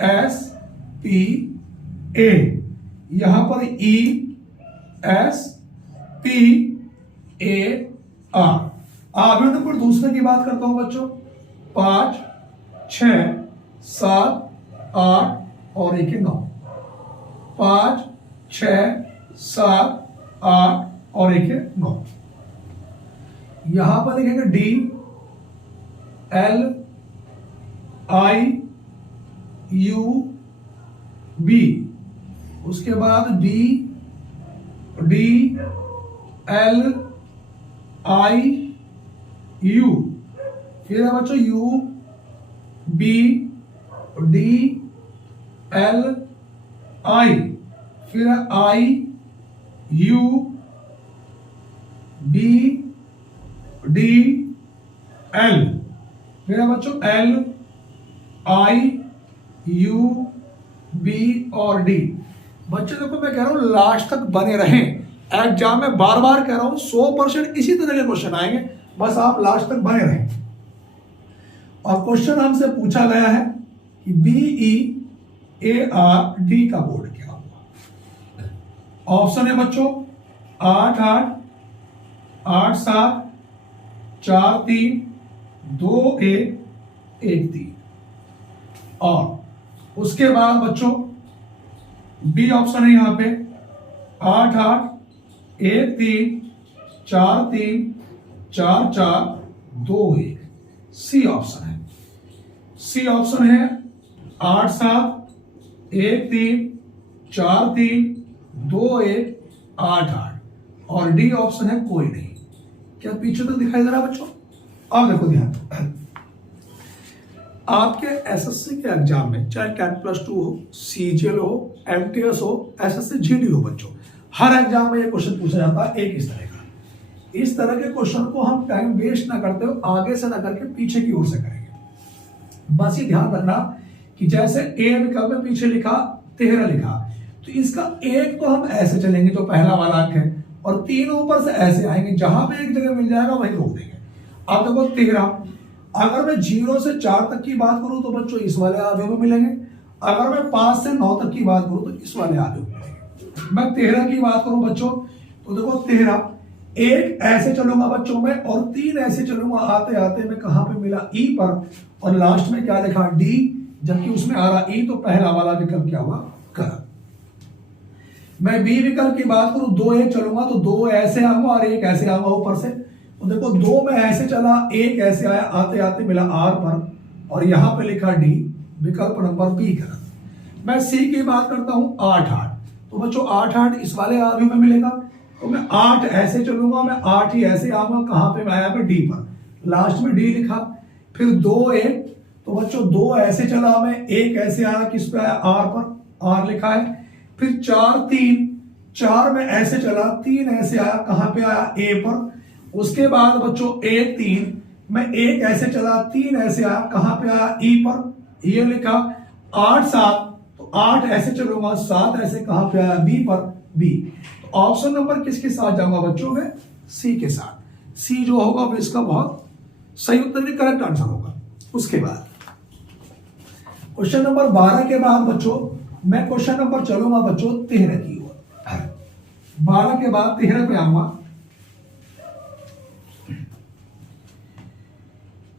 S P A. यहां पर E S P A R. आव्यूह नंबर दूसरे की बात करता हूं बच्चों, 5 6 7 8 और एक 9। 5 6 7 8 और एक 9। यहां पर लिखेंगे D L I U B. उसके बाद डी एल आई यू। फिर है बच्चों U B D L I. फिर है I U B D L. फिर है बच्चों एल आई यू बी और डी। बच्चों देखो मैं कह रहा हूं लास्ट तक बने रहें। एग्जाम में बार बार कह रहा हूं 100% इसी तरह के क्वेश्चन आएंगे, बस आप लास्ट तक बने रहें। और क्वेश्चन हमसे पूछा गया है कि BEARD का बोर्ड क्या हुआ। ऑप्शन है बच्चों 8 8 8 7 4 3 2 1 1 3। और उसके बाद बच्चों बी ऑप्शन है यहां पे 8 8 1 3 4 3 4 4 2 1। सी ऑप्शन है, सी ऑप्शन है 8 7 1 3 4 3 2 1 8 8। और डी ऑप्शन है कोई नहीं। क्या पीछे तक दिखाई दे रहा है बच्चों? अब देखो ध्यान, आपके एसएससी के एग्जाम में चाहे कैट +2 हो, सीजीएल हो, एमटीएस हो, एसएससी जीडी हो बच्चों, हर एग्जाम में ये क्वेश्चन पूछा जाता है एक इस तरह का। इस तरह के क्वेश्चन को हम टाइम वेस्ट ना करते हो आगे से ना करके पीछे की ओर से करेंगे। बस ये ध्यान रखना कि जैसे ए विकल्प में पीछे लिखा 13 लिखा, तो इसका एक तो हम ऐसे चलेंगे जो पहला वाला अंक है, और तीनों ऊपर से ऐसे आएंगे, जहां पे एक जगह मिल जाएगा वहीं रोक देंगे। अब देखो 13, अगर मैं 0 से 4 तक की बात करूं तो बच्चों इस वाले आधे में मिलेंगे। अगर मैं 5 से 9 तक की बात करूं तो इस वाले आधे में मिलेंगे। मैं 13 की बात करूं बच्चों तो देखो 13, एक ऐसे चलूंगा बच्चों में और 3 ऐसे चलूंगा, आते आते मैं कहां पे मिला ई पर, और लास्ट में क्या लिखा डी, जबकि उसमें आ रहा ई, तो पहला वाला विकल्प क्या हुआ कर। मैं बी विकल्प की बात करूं 2 1 चलूंगा तो 2 ऐसे आऊंगा और 1 ऐसे आऊंगा ऊपर से, तो देखो 2 में ऐसे चला, 1 ऐसे आया, आते आते मिला आर पर, और यहां पे लिखा डी, विकल्प नंबर बी गलत। मैं सी की बात करता हूं 8 8, तो बच्चों 8 8 इस वाले आदमी में मिलेगा, तो मैं 8 ऐसे चलूंगा, मैं 8 ही ऐसे आऊंगा, कहां पे आया मैं डी पर, लास्ट में डी लिखा। फिर 2 1, तो बच्चों 2 ऐसे चला, मैं 1 ऐसे आया, किस पे आया आर पर, आर लिखा है। फिर 4 3, 4 में ऐसे चला, 3 ऐसे आया, कहां पे आया ए पर। उसके बाद बच्चों 1 3, मैं 1 ऐसे चला, 3 ऐसे आया, कहां पे आया ई पर, ये लिखा। 8 7, तो 8 ऐसे चलूंगा, 7 ऐसे कहां पे आया बी पर, बी। तो ऑप्शन नंबर किसके साथ जाऊंगा बच्चों में, सी के साथ। सी जो होगा वो इसका बहुत सही उत्तर, करेक्ट आंसर होगा। उसके बाद क्वेश्चन नंबर 12 के बाद बच्चों मैं क्वेश्चन नंबर चलूंगा बच्चों 13 की ओर। 12 के बाद 13 पे आऊंगा।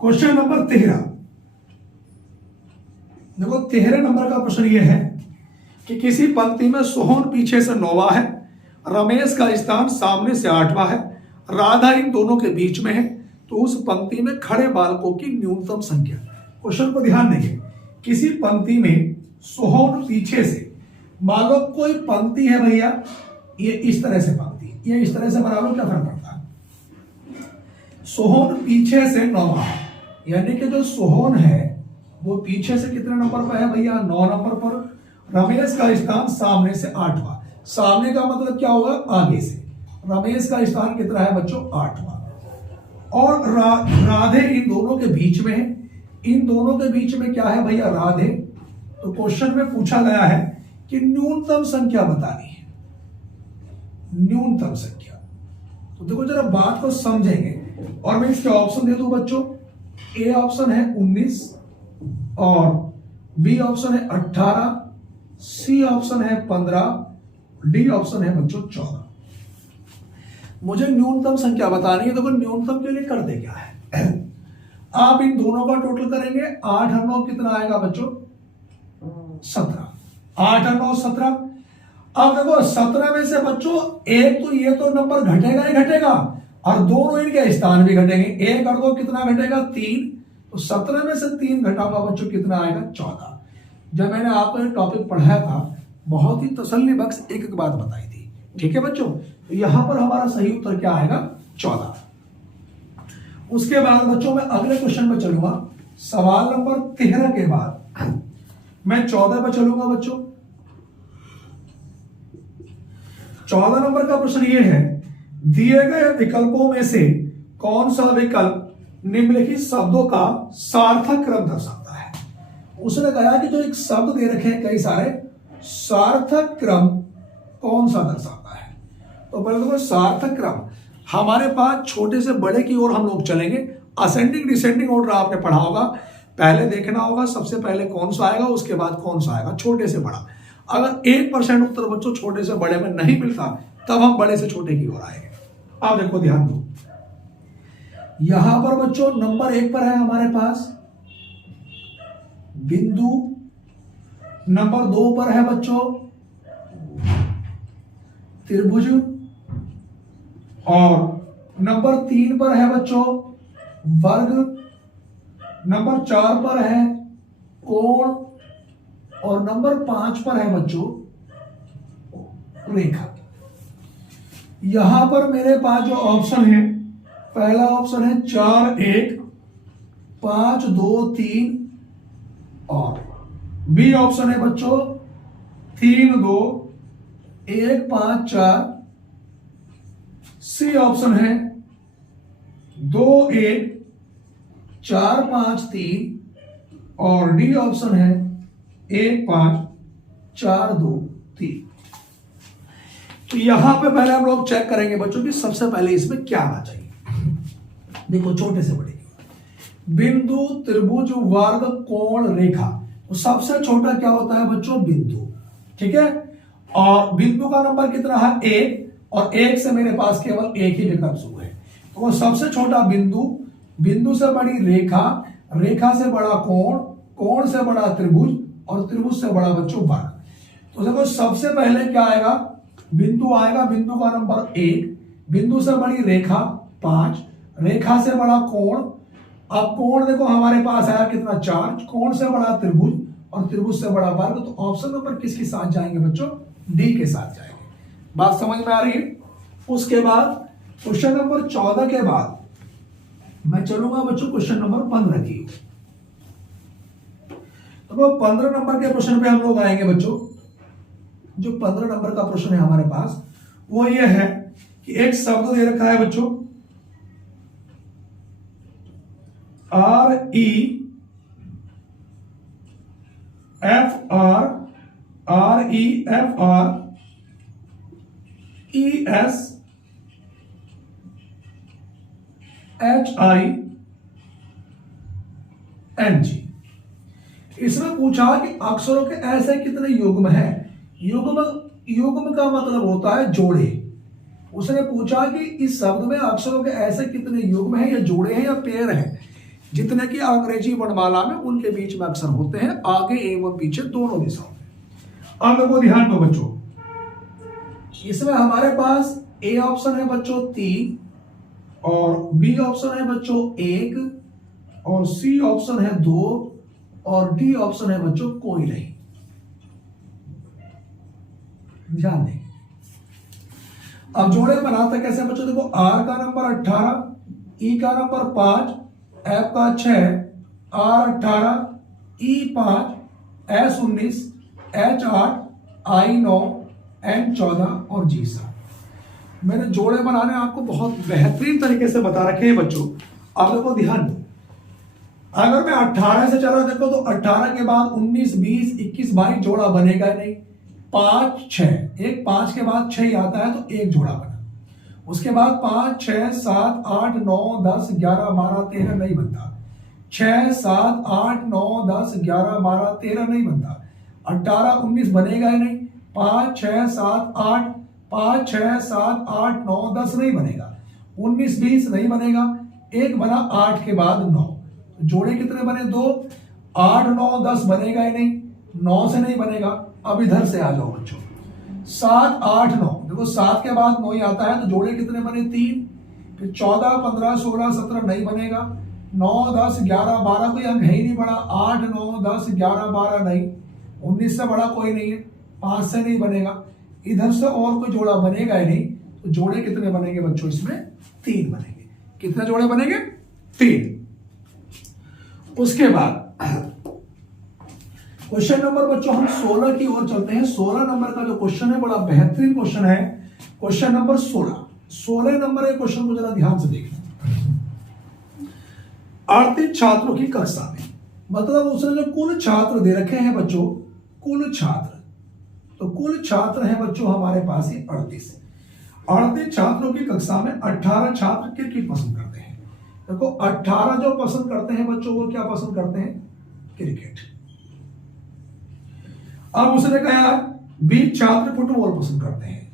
क्वेश्चन नंबर 13, देखो 13 नंबर का प्रश्न यह है कि किसी पंक्ति में सोहन पीछे से 9वां है, रमेश का स्थान सामने से 8वां है, राधा इन दोनों के बीच में है, तो उस पंक्ति में खड़े बालकों की न्यूनतम संख्या। क्वेश्चन को ध्यान देंगे, किसी पंक्ति में सोहन पीछे से, मान लो कोई पंक्ति है भैया, ये इस तरह से पंक्ति, ये इस तरह से बना लो, क्या फर्क पड़ता है। सोहन पीछे से 9वां है, यानी कि जो सोहन है वो पीछे से कितने नंबर पर है भैया, 9 नंबर पर। रमेश का स्थान सामने से 8वां, सामने का मतलब क्या होगा आगे से, रमेश का स्थान कितना है बच्चों 8वां। और राधे इन दोनों के बीच में है, इन दोनों के बीच में क्या है भैया राधे। तो क्वेश्चन में पूछा गया है कि न्यूनतम संख्या बतानी है, न्यूनतम संख्या। तो देखो जरा बात को समझेंगे, और मैं इसके ऑप्शन दे दूं बच्चों। ए ऑप्शन है 19, और बी ऑप्शन है 18, सी ऑप्शन है 15, डी ऑप्शन है बच्चों 14। मुझे न्यूनतम संख्या बतानी है। देखो न्यूनतम के लिए करते क्या है, आप इन दोनों का टोटल करेंगे, 8 और 9 कितना आएगा बच्चों 17, 8 और 9 17। अब देखो 17 में से बच्चों एक तो ये तो नंबर घटेगा ही घटेगा, और दोनों इनके स्थान भी घटेंगे, 1 और 2 कितना घटेगा 3, तो 17 में से 3 घटाऊंगा बच्चों कितना आएगा 14। जब मैंने आपको ये टॉपिक पढ़ाया था बहुत ही तसल्ली बख्श एक एक बात बताई थी, ठीक है बच्चों। तो यहां पर हमारा सही उत्तर क्या आएगा 14। उसके बाद बच्चों मैं अगले क्वेश्चन में चलूंगा, सवाल नंबर 13 के बाद मैं 14 पर चलूंगा बच्चों। 14 नंबर का प्रश्न ये है, दिए गए विकल्पों में से कौन सा विकल्प निम्नलिखित शब्दों का सार्थक क्रम दर्शाता है। उसने कहा कि जो एक शब्द दे रखे हैं कई सारे, सार्थक क्रम कौन सा दर्शाता है। तो पहले देखो सार्थक क्रम, हमारे पास छोटे से बड़े की ओर हम लोग चलेंगे, असेंडिंग डिसेंडिंग ऑर्डर आपने पढ़ा होगा, पहले देखना होगा सबसे पहले कौन सा आएगा उसके बाद कौन सा आएगा, छोटे से बड़ा। अगर 1% उत्तर बच्चों छोटे से बड़े में नहीं मिलता तब हम बड़े से छोटे की ओर आएंगे। अब देखो ध्यान दो, यहां पर बच्चों नंबर 1 पर है हमारे पास बिंदु, नंबर 2 पर है बच्चों त्रिभुज, और नंबर 3 पर है बच्चों वर्ग, नंबर 4 पर है कोण, और नंबर 5 पर है बच्चों रेखा। यहां पर मेरे पास जो ऑप्शन है, पहला ऑप्शन है 4 1 5 2 3, और बी ऑप्शन है बच्चों 3 2 1 5 4, सी ऑप्शन है 2 1 4 5 3, और डी ऑप्शन है 1 5 4 2 3। तो यहां पे पहले हम लोग चेक करेंगे बच्चों कि सबसे पहले इसमें क्या आना चाहिए। देखो छोटे से बड़े बिंदु, त्रिभुज, वर्ग, कोण, रेखा। तो सबसे छोटा क्या होता है बच्चों बिंदु, ठीक है। और बिंदु का नंबर कितना है 1, और 1 से मेरे पास केवल एक ही विकल्प शुरू है, तो वो सबसे छोटा बिंदु, बिंदु से बड़ी रेखा, रेखा से बड़ा कोण, कोण से बड़ा त्रिभुज, और त्रिभुज से बड़ा बच्चों वर्ग। तो देखो सबसे पहले क्या आएगा, बिंदु आएगा, बिंदु का नंबर 1, बिंदु से बड़ी रेखा 5, रेखा से बड़ा कोण, अब कोण देखो हमारे पास आया कितना 4, कोण से बड़ा त्रिभुज, और त्रिभुज से बड़ा वर्ग। तो ऑप्शन नंबर किसके साथ जाएंगे बच्चों, डी के साथ जाएंगे। बात समझ में आ रही है। उसके बाद क्वेश्चन नंबर 14 के बाद मैं चलूंगा बच्चों क्वेश्चन नंबर 15 की। तो 15 नंबर के प्रश्न पे हम लोग आएंगे बच्चों। जो 15 नंबर का प्रश्न है हमारे पास वो ये है कि एक शब्द दे रखा है बच्चों REFR ESHING। इसमें पूछा कि अक्षरों के ऐसे कितने युग्म हैं। युग्म का मतलब होता है जोड़े। उसने पूछा कि इस शब्द में अक्षरों के ऐसे कितने युग्म हैं, या जोड़े हैं या पेयर हैं, जितने की अंग्रेजी वर्णमाला में उनके बीच में अक्षर होते हैं, आगे एवं पीछे दोनों दिशाओं में। अब देखो ध्यान दो बच्चों, इसमें हमारे पास ए ऑप्शन है बच्चों 3, और बी ऑप्शन है बच्चों 1, और सी ऑप्शन है 2, और डी ऑप्शन है बच्चों कोई नहीं। ध्यान दें। अब जोड़े बनाते कैसे बच्चों, देखो आर का नंबर 18, ई का नंबर 5, एफ का 6, R 18, E 5, S 19, H 8, I 9, N 14, और जी 7। मैंने जोड़े बनाने आपको बहुत बेहतरीन तरीके से बता रखे हैं बच्चों। अब देखो ध्यान दो, अगर मैं 18 से चला देखो तो 18 के बाद 19, 20, 21, 22 जोड़ा बनेगा नहीं। 5 6, एक 5 के बाद 6 ही आता है तो एक जोड़ा बना। उसके बाद 5 6 7 8 9 10 11 12 13 नहीं बनता। 6 7 8 9 10 11 12 13 नहीं बनता। 18 19 बनेगा ही नहीं। 5 6 7 8 5 6 7 8 9 10 नहीं बनेगा। 19 20 नहीं बनेगा। एक बना 8 के बाद 9, जोड़े कितने बने 2। 8 9 10 बनेगा ही नहीं, 9 से नहीं बनेगा। अब इधर से आ जाओ बच्चों, 7 8 9, देखो 7 के बाद 9 ही आता है तो जोड़े कितने बने 3। फिर 14 15 16 17 नहीं बनेगा। 9 10 11 12 कोई अंक है ही नहीं बड़ा। 8 9 10 11 12 नहीं। 19 से बड़ा कोई नहीं है। 5 से नहीं बनेगा। इधर से और कोई जोड़ा बनेगा ही नहीं, तो जोड़े कितने बनेंगे बच्चों, इसमें 3 बनेंगे। कितने जोड़े बनेंगे 3। उसके बाद क्वेश्चन नंबर बच्चों हम 16 की ओर चलते हैं। 16 नंबर का जो क्वेश्चन है बड़ा बेहतरीन क्वेश्चन है। क्वेश्चन नंबर 16 नंबर के क्वेश्चन को जरा ध्यान से देखना। 38 छात्रों की कक्षा में, मतलब उसने जो कुल छात्र दे रखे हैं बच्चों, कुल छात्र, तो कुल छात्र हैं बच्चों हमारे पास ही 38 छात्रों की कक्षा में 18 छात्र क्रिकेट पसंद करते हैं। देखो 18 जो पसंद करते हैं बच्चों, वो क्या पसंद करते हैं, क्रिकेट। अब उसने कहा 20 छात्र फुटबॉल पसंद करते हैं।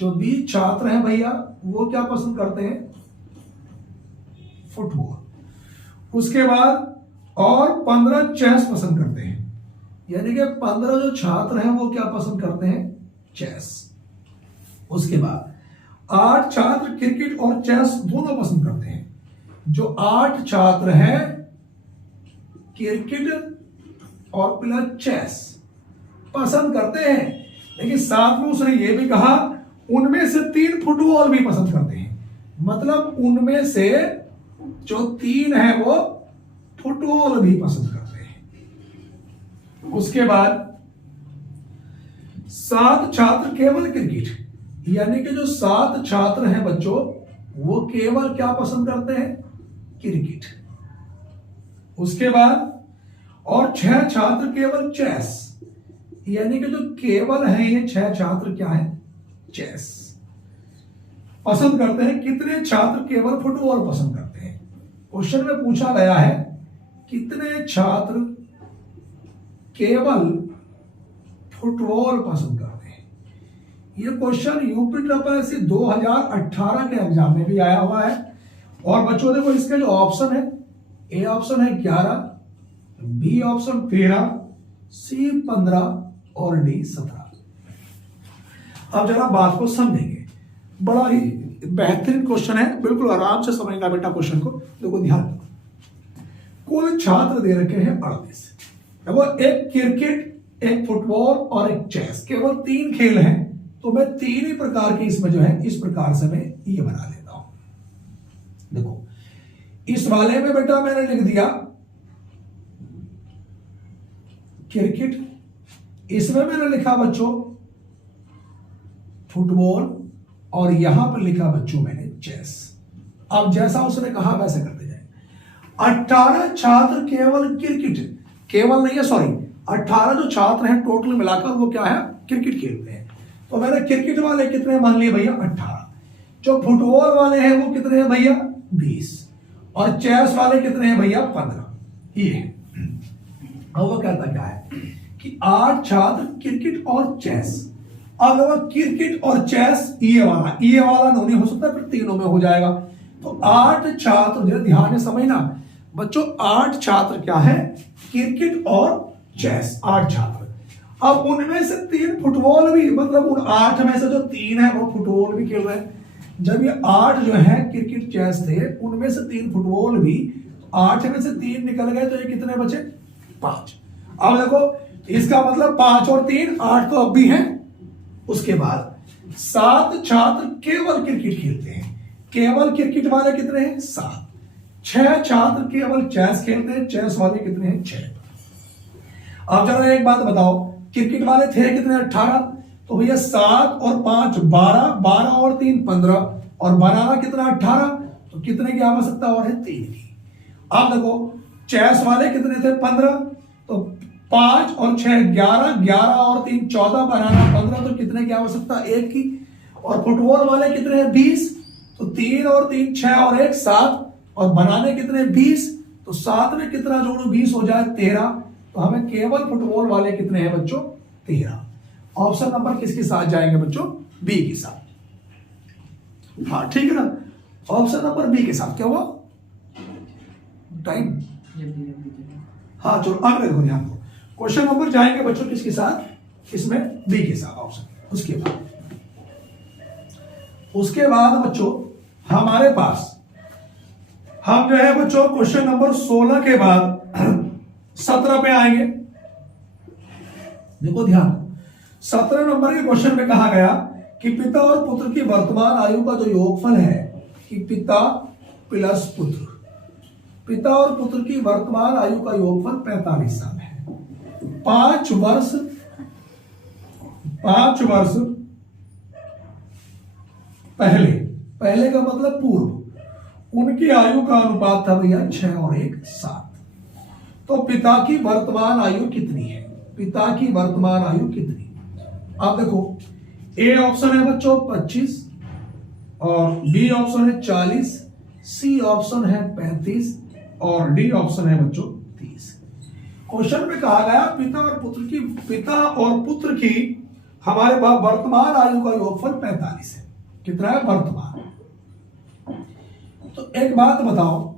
जो 20 छात्र हैं भैया वो क्या पसंद करते हैं, फुटबॉल। उसके बाद और 15 चेस पसंद करते हैं, यानी कि 15 जो छात्र हैं वो क्या पसंद करते हैं, चेस। उसके बाद 8 छात्र क्रिकेट और चेस दोनों पसंद करते हैं। जो 8 छात्र हैं क्रिकेट और प्लस चेस पसंद करते हैं, लेकिन साथ में उसने ये भी कहा उनमें से 3 फुटबॉल भी पसंद करते हैं। मतलब उनमें से जो 3 है वो फुटबॉल भी पसंद करते हैं। उसके बाद 7 छात्र केवल क्रिकेट, यानी कि जो 7 छात्र हैं बच्चों वो केवल क्या पसंद करते हैं, क्रिकेट। उसके बाद और 6 छात्र केवल चेस, यानी कि जो केवल है ये 6 छात्र क्या है, चेस पसंद करते हैं। कितने छात्र केवल फुटबॉल पसंद करते हैं? क्वेश्चन में पूछा गया है कितने छात्र केवल फुटबॉल पसंद करते हैं। ये क्वेश्चन यूपी ट्रिपल 2018 के एग्जाम में भी आया हुआ है। और बच्चों देखो इसके जो ऑप्शन है, ए ऑप्शन है 11, बी ऑप्शन 13, सी 15 और डी 17। अब जरा बात को समझेंगे, बड़ा ही बेहतरीन क्वेश्चन है, बिल्कुल आराम से समझना बेटा क्वेश्चन को। देखो ध्यान, कुल छात्र दे रखे हैं 38। देखो एक क्रिकेट, एक फुटबॉल और एक चेस, केवल 3 खेल हैं। तो मैं 3 ही प्रकार के इसमें जो है इस प्रकार से मैं ये बना लेता हूं। देखो इस वाले में बेटा मैंने लिख दिया क्रिकेट, इसमें मैंने लिखा बच्चों फुटबॉल और यहां पर लिखा बच्चों मैंने चेस। अब जैसा उसने कहा वैसे करते जाए। 18 छात्र केवल क्रिकेट, केवल नहीं है सॉरी, 18 जो छात्र हैं टोटल मिलाकर वो क्या है, क्रिकेट खेलते हैं। तो मैंने क्रिकेट वाले कितने मान लिए भैया 18, जो फुटबॉल वाले हैं वो कितने हैं भैया 20, और चेस वाले कितने हैं भैया 15। ये है। अब वो कहता क्या है कि 8 छात्र क्रिकेट और चेस। अब अगर क्रिकेट और चेस ये वाला नहीं हो सकता, फिर तीनों में हो जाएगा। तो 8 छात्र, ध्यान से समझना बच्चों, 8 छात्र क्या है, क्रिकेट और चेस 8 छात्र। अब उनमें से 3 फुटबॉल भी, मतलब उन 8 में से जो 3 है वो फुटबॉल भी खेल रहे हैं। जब ये 8 जो है क्रिकेट चेस थे, उनमें से 3 फुटबॉल भी, 8 में से 3 निकल गए तो ये कितने बचे 5। अब देखो इसका मतलब 5 और 3 8 तो अब भी हैं। उसके बाद 7 छात्र केवल क्रिकेट खेलते हैं, केवल क्रिकेट वाले कितने हैं 7। 6 छात्र केवल चेस खेलते हैं, चेस वाले कितने हैं 6। अब जरा एक बात बताओ, क्रिकेट वाले थे कितने 18, तो भैया 7 और 5 12, 12 और 3 15, और बनाना कितना 18, तो कितने की आवश्यकता और है 3 की। अब देखो चेस वाले कितने थे 15, तो 5 और 6 11, 11 और 3 14, बनाना 15, तो कितने की आवश्यकता 1 की। और फुटबॉल वाले कितने हैं 20, तो 3 और 3 6 और 1 7, और बनाने कितने 20, तो 7 में कितना जोड़ो 20 हो जाए 13। तो हमें केवल फुटबॉल वाले कितने हैं बच्चों 13। ऑप्शन नंबर किसके साथ जाएंगे बच्चों, बी के साथ। हाँ ठीक है ना, ऑप्शन नंबर बी के साथ। क्या हुआ टाइम, हाँ चलो अगले देखो ध्यान दो, क्वेश्चन नंबर जाएंगे बच्चों किसके साथ, इसमें बी के साथ ऑप्शन। उसके बाद बच्चों हमारे पास हम जो है बच्चों क्वेश्चन नंबर 16 के बाद 17 पे आएंगे। देखो ध्यान, 17 नंबर के क्वेश्चन में कहा गया कि पिता और पुत्र की वर्तमान आयु का जो योगफल है, कि पिता प्लस पुत्र, पिता और पुत्र की वर्तमान आयु का योगफल 45 साल है। 5 वर्ष पहले का मतलब पूर्व, उनकी आयु का अनुपात था भैया 6 और 1 7। तो पिता की वर्तमान आयु कितनी है, पिता की वर्तमान आयु कितनी। अब देखो ए ऑप्शन है बच्चों 25, और बी ऑप्शन है 40, सी ऑप्शन है 35, और डी ऑप्शन है बच्चों 30। क्वेश्चन में कहा गया पिता और पुत्र की हमारे पास वर्तमान आयु का योगफल 45 है। कितना है वर्तमान। तो एक बात बताओ,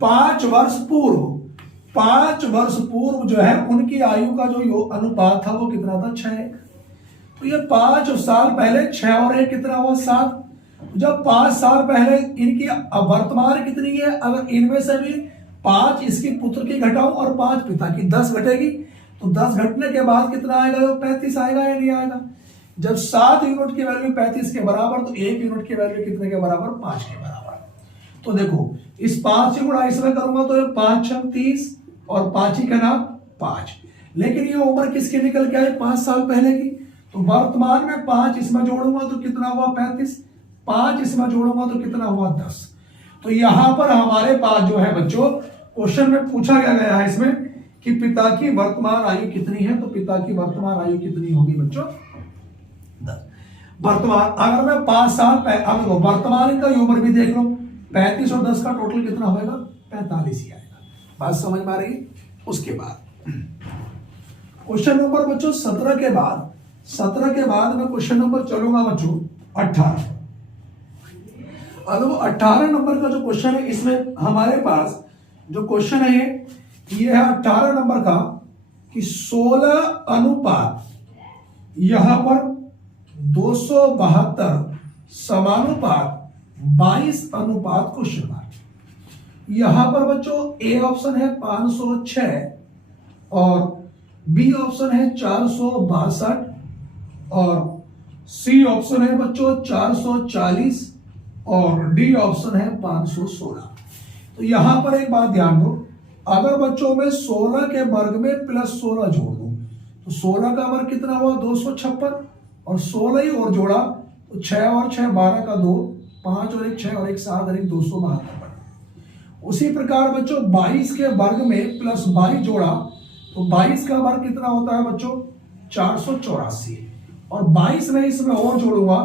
5 वर्ष पूर्व, 5 वर्ष पूर्व जो है उनकी आयु का जो अनुपात था वो कितना था? 6। तो ये 5 साल पहले 6 और 1 कितना हुआ? 7। जब 5 साल पहले इनकी वर्तमान कितनी है, अगर इनमें से भी 5 इसकी पुत्र की घटाऊं और 5 पिता की, 10 घटेगी। तो 10 घटने के बाद कितना आएगा? 35 आएगा या नहीं आएगा? जब 7 यूनिट की वैल्यू 35 के बराबर, तो 1 यूनिट की वैल्यू कितने के बराबर? 5 के बराबर। तो देखो इस 5 से गुणा इसमें करूंगा तो ये 5 6 30 और 5 ही का नाम 5। लेकिन ये उम्र किसकी निकल के आई? 5 साल पहले की। तो वर्तमान में 5 इसमें जोड़ूंगा तो कितना हुआ? 35। 5 इसमें जोड़ूंगा तो कितना हुआ? 10। तो यहां पर हमारे पास जो है बच्चों क्वेश्चन में पूछा गया है इसमें कि पिता की वर्तमान आयु कितनी है। तो पिता की वर्तमान आयु कितनी होगी बच्चों? 10। वर्तमान अगर मैं 5 साल अब वर्तमान इनका उम्र भी देख लो, 35 और 10 का टोटल कितना होगा? 45 ही आएगा। बात समझ में आ रही? उसके बाद क्वेश्चन नंबर बच्चों 17 के बाद, 17 के बाद मैं क्वेश्चन नंबर चलूंगा बच्चों 18। अब 18 नंबर का जो क्वेश्चन है, इसमें हमारे पास जो क्वेश्चन है ये है 18 नंबर का कि 16 अनुपात, यहां पर 272 समानुपात 22 अनुपात क्वेश्चन मार्क। यहां पर बच्चों ए ऑप्शन है 506 और बी ऑप्शन है 462 और सी ऑप्शन है बच्चों 440 और डी ऑप्शन है 516। तो यहां पर एक बात ध्यान दो, अगर बच्चों में 16 के वर्ग में प्लस 16 जोड़ दो तो 16 का वर्ग कितना हुआ? 256 और 16 ही और जोड़ा तो 6 और 6 12 का 2, 5 और 1 6 और 1 7 और 1 272। उसी प्रकार बच्चों 22 के वर्ग में प्लस 22 जोड़ा तो 22 का वर्ग कितना होता है बच्चों? 484 और 22 में इसमें और जोड़ूंगा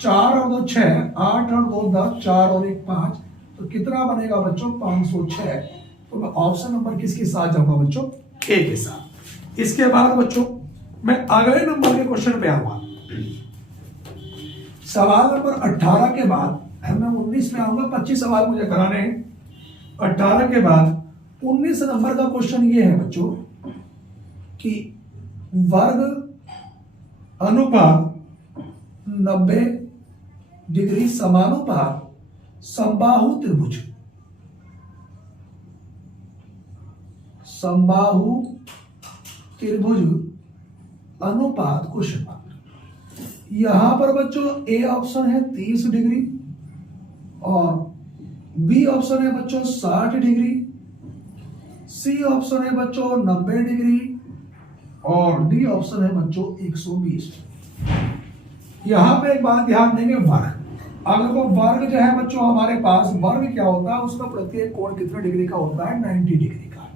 4 और 2 6, 8 और 2 10, 4 और 1 5, तो कितना बनेगा बच्चों? 506। तो मैं ऑप्शन नंबर किसके साथ जाऊंगा बच्चों? ए के साथ। इसके बाद बच्चों मैं अगले नंबर के क्वेश्चन पे आऊंगा। सवाल नंबर 18 के बाद मैं 19 में आऊंगा। 25 सवाल मुझे कराने हैं। 18 के बाद 19 नंबर का क्वेश्चन ये है बच्चों कि वर्ग अनुपात 90 डिग्री समानुपात समबाहु त्रिभुज, समबाहु त्रिभुज अनुपात क्वेश्चन मार्क। यहां पर बच्चों ए ऑप्शन है 30 डिग्री और बी ऑप्शन है बच्चों 60 डिग्री, सी ऑप्शन है बच्चों 90 डिग्री और डी ऑप्शन है बच्चों 120। यहां पे एक बात ध्यान देंगे, वर्ग। अगर वो वर्ग जो है बच्चों हमारे पास वर्ग क्या होता है? उसका प्रत्येक कोण कितने डिग्री का होता है? 90 डिग्री का।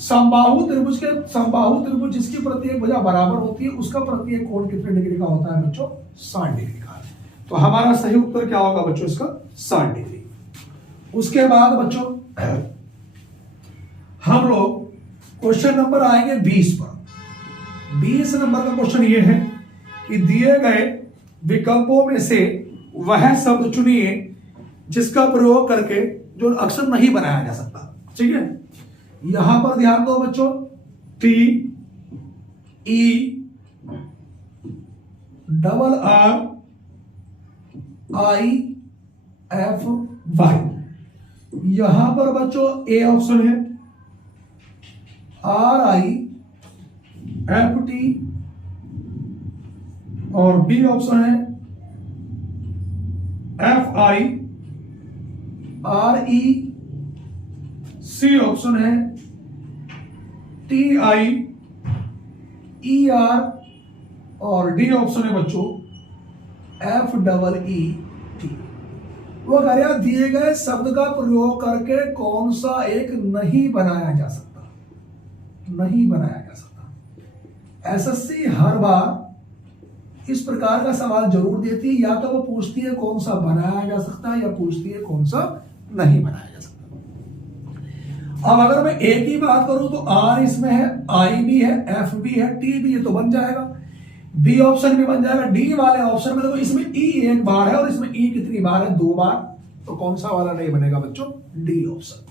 समबाहु त्रिभुज के, समबाहु त्रिभुज जिसकी प्रत्येक भुजा बराबर होती है उसका प्रत्येक कोण कितने डिग्री का होता है बच्चों? 60 डिग्री का। तो हमारा सही उत्तर क्या होगा बच्चों? इसका 60 डिग्री। उसके बाद बच्चों हम लोग क्वेश्चन नंबर आएंगे 20 पर। 20 नंबर का क्वेश्चन ये है कि दिए गए विकल्पों में से वह शब्द चुनिए जिसका प्रयोग करके जो अक्षर नहीं बनाया जा सकता। ठीक है, यहां पर ध्यान दो बच्चों, T E double R I F Y. यहां पर बच्चों ए ऑप्शन है आर आई एफ टी और बी ऑप्शन है F I R E, C option है टी आई ई आर और डी ऑप्शन है बच्चों एफ डबल ई टी। वो कह रहा दिए गए शब्द का प्रयोग करके कौन सा एक नहीं बनाया जा सकता? नहीं बनाया जा सकता। एसएससी हर बार इस प्रकार का सवाल जरूर देती है, या तो वो पूछती है कौन सा बनाया जा सकता है या पूछती है कौन सा नहीं बनाया जा सकता। अब अगर मैं ए की बात करूं तो आर इसमें है, आई भी है, एफ भी है, टी भी है, तो बन जाएगा। बी ऑप्शन भी बन जाएगा। डी वाले ऑप्शन में देखो इसमें ई एक बार है और इसमें ई कितनी बार है? 2 बार। तो कौन सा वाला नहीं बनेगा बच्चों? D option.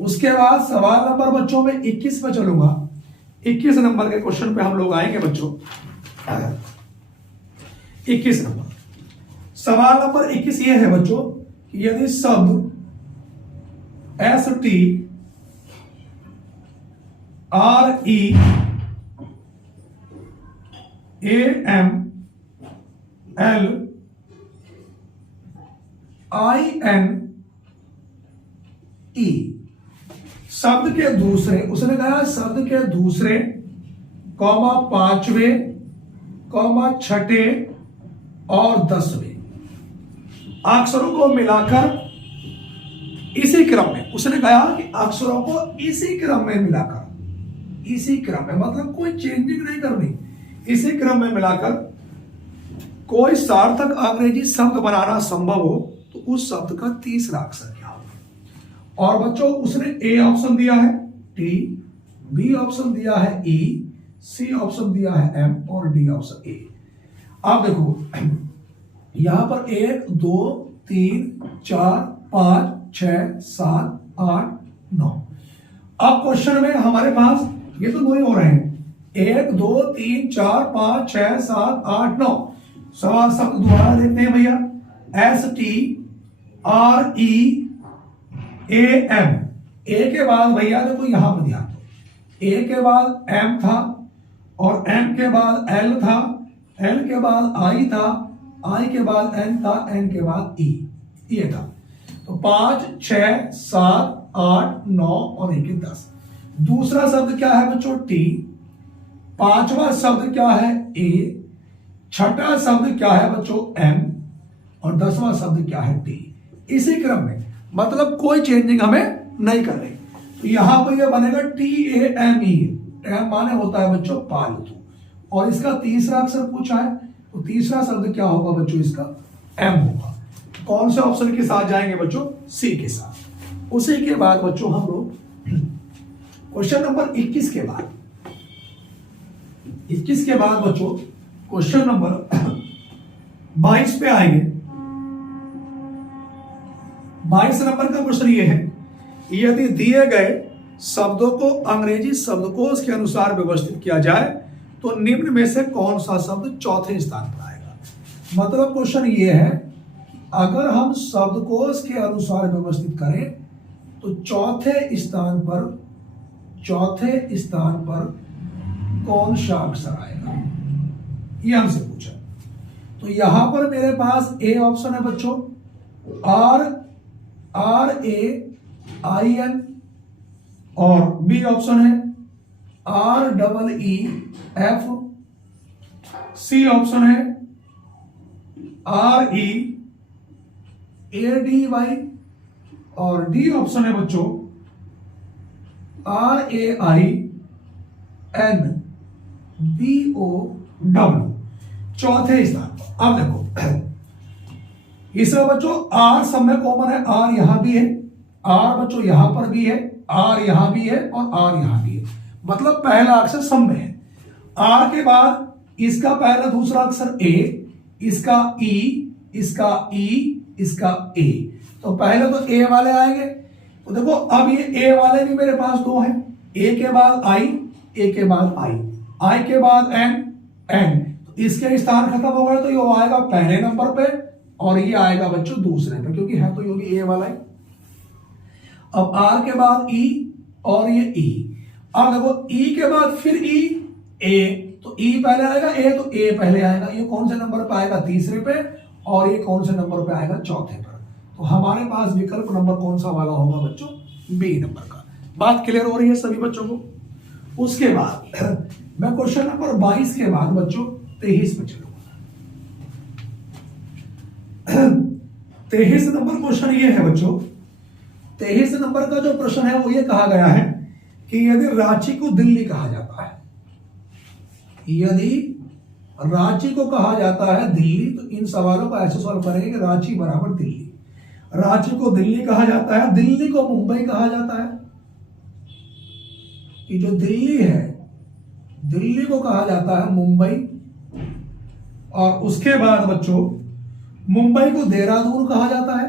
उसके बाद सवाल नंबर बच्चों में 21 पे चलूंगा। 21 नंबर के क्वेश्चन पे हम लोग आएंगे बच्चों। 21 नंबर सवाल नंबर 21 ये है बच्चों कि यदि शब्द STREAL INE शब्द के दूसरे, उसने कहा शब्द के दूसरे कॉमा पांचवें कॉमा छठे और 10वें अक्षरों को मिलाकर इसी क्रम में, उसने कहा कि अक्षरों को इसी क्रम में मिलाकर, इसी क्रम में मतलब कोई चेंजिंग नहीं करनी, इसी क्रम में मिलाकर कोई सार्थक अंग्रेजी शब्द बनाना संभव हो तो उस शब्द का तीसरा अक्षर क्या होगा। और बच्चों उसने ए ऑप्शन दिया है टी, बी ऑप्शन दिया है ई, सी ऑप्शन दिया है एम और डी ऑप्शन ए। आप देखो यहां पर 1 2 3 4 5 6 7 8 9। अब क्वेश्चन में हमारे पास ये तो 9 ही हो रहे हैं, 1 2 3 4 5 6 7 8 9। सवाल शब्द दोबारा देखते हैं भैया, STREAM, ए के बाद भैया देखो यहां पर ध्यान दो, ए के बाद एम था और एम के बाद एल था, एल के बाद आई था, आई के बाद एन था, एन के बाद ई, ये था। तो 5 6 7 8 9 और 1 10। दूसरा शब्द क्या है बच्चों टी, पांचवा शब्द क्या है ए, छठा शब्द क्या है बच्चों एम और 10वां शब्द क्या है टी। इसी क्रम में मतलब कोई चेंजिंग हमें नहीं करनी। तो यहां पर यह बनेगा TAME, टैम माने होता है बच्चों पालतू, और इसका तीसरा अक्षर पूछा है तो तीसरा शब्द क्या होगा बच्चों इसका एम होगा। कौन से ऑप्शन के साथ जाएंगे बच्चों, सी के साथ। उसी के बाद बच्चों हम लोग क्वेश्चन नंबर 21 के बाद, 21 के बाद बच्चों क्वेश्चन नंबर 22 पे आएंगे। 22 नंबर का क्वेश्चन ये है, यदि दिए गए शब्दों को अंग्रेजी शब्दकोश के अनुसार व्यवस्थित किया जाए तो निम्न में से कौन सा शब्द चौथे स्थान पर आएगा। मतलब क्वेश्चन ये है, अगर हम शब्दकोश के अनुसार व्यवस्थित करें तो चौथे स्थान पर कौन सा अक्षर आएगा, ये हमसे पूछा। तो यहां पर मेरे पास ए ऑप्शन है बच्चों, RAIN, और बी ऑप्शन है REEF, सी ऑप्शन है READY और डी ऑप्शन है बच्चों RAINBOW, चौथे स्थान पर। अब देखो इसमें बच्चों आर सब में कॉमन है, आर यहां भी है, आर बच्चों यहां पर भी है, आर यहां भी है और आर यहां भी है, मतलब पहला अक्षर सब में है। आर के बाद इसका पहला दूसरा अक्षर ए, इसका ई, इसका ई, इसका ए, तो पहले तो ए वाले आएंगे। तो देखो अब ये ए वाले भी मेरे पास दो हैं, ए के बाद आई, ए के बाद आई के बाद एन, तो इसके स्थान खत्म हो गए तो ये आएगा पहले नंबर पे और ये आएगा बच्चों दूसरे पे, क्योंकि है तो ये ए वाला है। अब आर के बाद ई और ये ई, अब देखो ई के बाद फिर ई, ए, तो ई पहले आएगा, ए तो ए पहले आएगा, ये कौन से नंबर पे आएगा तीसरे पे और ये कौन से नंबर पे आएगा चौथे पर। तो हमारे पास विकल्प नंबर कौन सा वाला होगा बच्चों, बी नंबर का। बात क्लियर हो रही है सभी बच्चों को। उसके बाद मैं क्वेश्चन नंबर 22 के बाद बच्चों 23 पे चलूंगा। 23 नंबर क्वेश्चन ये है बच्चों, 23 नंबर का जो प्रश्न है वो ये कहा गया है कि यदि रांची को दिल्ली कहा जाता है, यदि रांची को कहा जाता है दिल्ली, तो इन सवालों को ऐसे सॉल्व करेंगे कि रांची बराबर दिल्ली, रांची को दिल्ली कहा जाता है, दिल्ली को मुंबई कहा जाता है, कि जो दिल्ली है दिल्ली को कहा जाता है मुंबई, और उसके बाद बच्चों मुंबई को देहरादून कहा जाता है,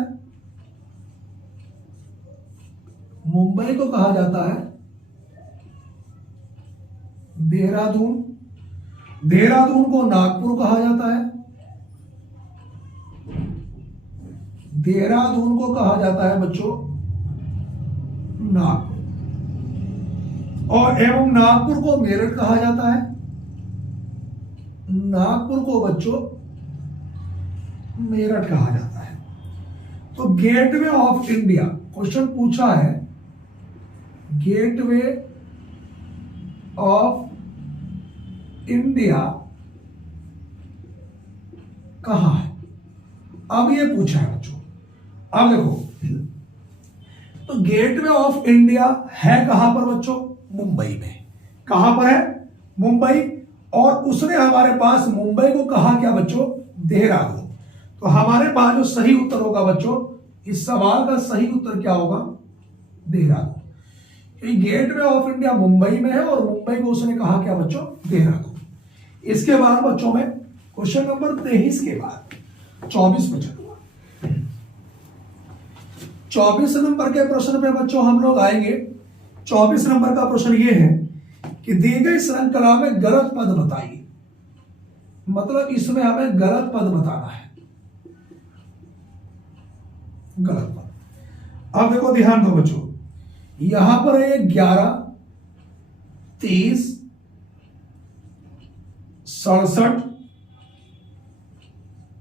मुंबई को कहा जाता है देहरादून, देहरादून को नागपुर कहा जाता है, देहरादून को कहा जाता है बच्चों नागपुर, और एवं नागपुर को मेरठ कहा जाता है, नागपुर को बच्चों मेरठ कहा जाता है। तो गेटवे ऑफ इंडिया क्वेश्चन पूछा है, गेटवे ऑफ इंडिया कहां है? अब ये पूछा है बच्चों। अब देखो, तो गेटवे ऑफ इंडिया है कहां पर बच्चों? मुंबई में। कहां पर है? मुंबई। और उसने हमारे पास मुंबई को कहा क्या बच्चों? देहरादून। तो हमारे पास जो सही उत्तर होगा बच्चों, इस सवाल का सही उत्तर क्या होगा? Dehradun. Gateway of India Mumbai में है और मुंबई को उसने कहा क्या बच्चों? देहरादून। इसके बाद बच्चों में क्वेश्चन नंबर 23 के बाद 24 पे चलूंगा। 24 नंबर के प्रश्न पे बच्चों हम लोग आएंगे। 24 नंबर का प्रश्न ये है कि दी गई श्रृंखला में गलत पद बताइए। मतलब इसमें हमें गलत पद बताना है, गलत पद। अब देखो, ध्यान दो बच्चों, यहां पर है 11, 30, 67,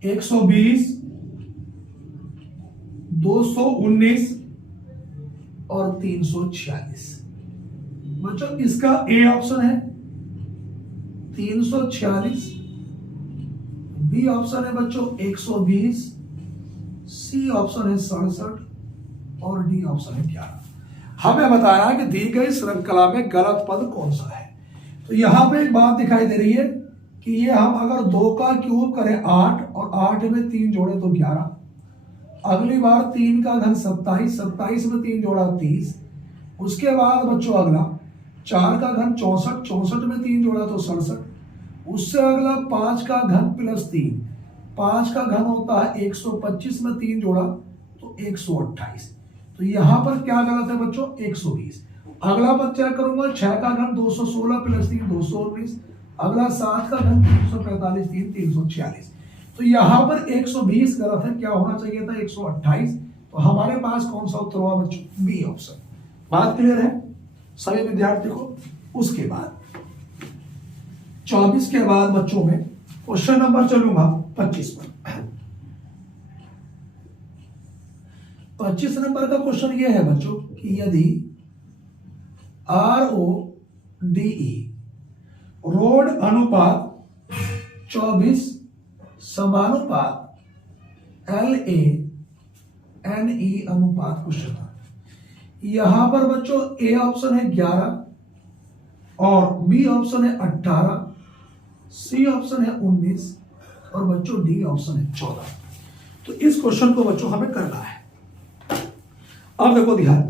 120, 219 और 346। बच्चों इसका ए ऑप्शन है 346, बी ऑप्शन है बच्चों 120, सी ऑप्शन है 67 और डी ऑप्शन है 11। हमें बताना है कि दी गई श्रृंखला में गलत पद कौन सा है। तो यहां पे एक बात दिखाई दे रही है कि ये हम अगर 2 का क्यूब करें 8 और 8 में 3 जोड़े तो 11, अगली बार 3 का घन 27, 27 में 3 जोड़ा 30, उसके बाद बच्चों अगला 4 का घन 64, 64 में 3 जोड़ा तो 67, उससे अगला 5 का घन प्लस 3, 5 का घन होता है 125 में 3 जोड़ा तो 128। तो यहां पर क्या गलत है बच्चों? 120। अगला पद चेक करूंगा, 6 का घन 216 प्लस 3 219, अगला 7 का घन 345 3 346। तो यहां पर 120 गलत है, क्या होना चाहिए था? 128। तो हमारे पास कौन सा उत्तर हुआ बच्चों? B option. बात क्लियर है सभी विद्यार्थियों को? उसके बाद 24 के बाद बच्चों में क्वेश्चन नंबर चलूंगा 25 पर। 25 नंबर का क्वेश्चन ये है बच्चों कि यदि RODE रोड अनुपात 24 समानुपात LANE अनुपात क्वेश्चन है। यहां पर बच्चों ए ऑप्शन है 11 और बी ऑप्शन है 18, सी ऑप्शन है 19 और बच्चों डी ऑप्शन है 14। तो इस क्वेश्चन को बच्चों हमें करना है। अब देखो ध्यान,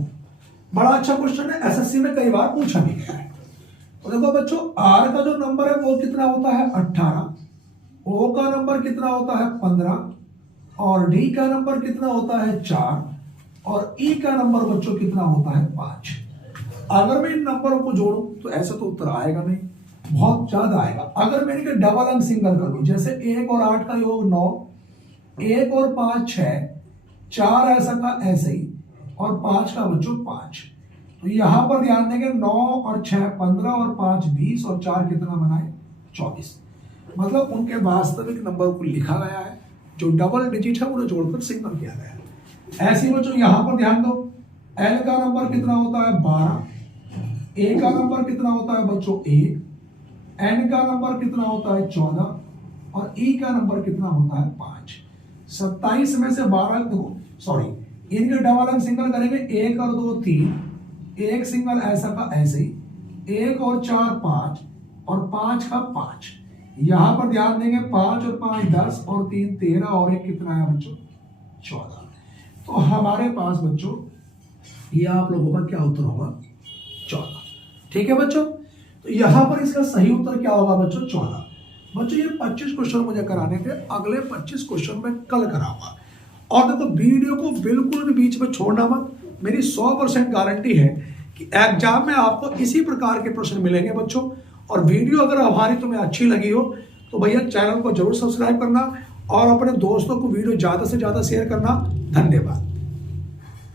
बड़ा अच्छा क्वेश्चन है, एसएससी में कई बार पूछा भी गया है। तो देखो बच्चों, आर का जो नंबर है वो कितना होता है? 18, ओ का नंबर कितना होता है? 15 और डी का नंबर कितना होता है? 4 और ई का नंबर बच्चों कितना होता है? 5। अगर मैं इन नंबरों को जोड़ूं तो ऐसा तो उत्तर आएगा नहीं, बहुत ज्यादा आएगा। अगर मैं इनके डबल अंक सिंगल कर दूं, जैसे 1 और 8 का योग 9, 1 और 5 6, 4 ऐसा का ऐसे ही और 5 का बच्चों 5। तो यहां पर ध्यान देंगे 9 और 6 15 और 5 20 और 4 कितना बनाए? 24। मतलब उनके वास्तविक नंबर को लिखा गया है, जो डबल डिजिट है उन्हें जोड़कर सिंगल किया गया है। ऐसे ही बच्चों यहां पर ध्यान दो, एल का नंबर कितना होता है? 12, ए का नंबर कितना होता है बच्चों? 1, एन का नंबर कितना होता है? 14 और ई का नंबर कितना होता है? 5। 27 में से 12 देखो, सॉरी, इनके डबल अंक सिंगल करेंगे, 1 और 2 3, 1 सिंगल ऐसा का ऐसे ही, 1 और 4 5 और 5 का 5। यहां पर ध्यान देंगे 5 और 5 10 और 3 13 और 1 कितना है बच्चों? 14। तो हमारे पास बच्चों ये आप लोगों का क्या उत्तर होगा? 14। ठीक है बच्चों, तो यहां पर इसका सही उत्तर क्या होगा बच्चों? 14। बच्चों ये 25 क्वेश्चन मुझे कराने थे, अगले 25 क्वेश्चन में कल कराऊंगा। और देखो वीडियो को बिल्कुल भी बीच में छोड़ना मत, मेरी 100% गारंटी है कि एग्जाम में आपको इसी प्रकार के प्रश्न मिलेंगे बच्चों। और वीडियो अगर हमारी तुम्हें अच्छी लगी हो तो भैया चैनल को जरूर सब्सक्राइब करना और अपने दोस्तों को वीडियो ज़्यादा से ज़्यादा शेयर करना। धन्यवाद।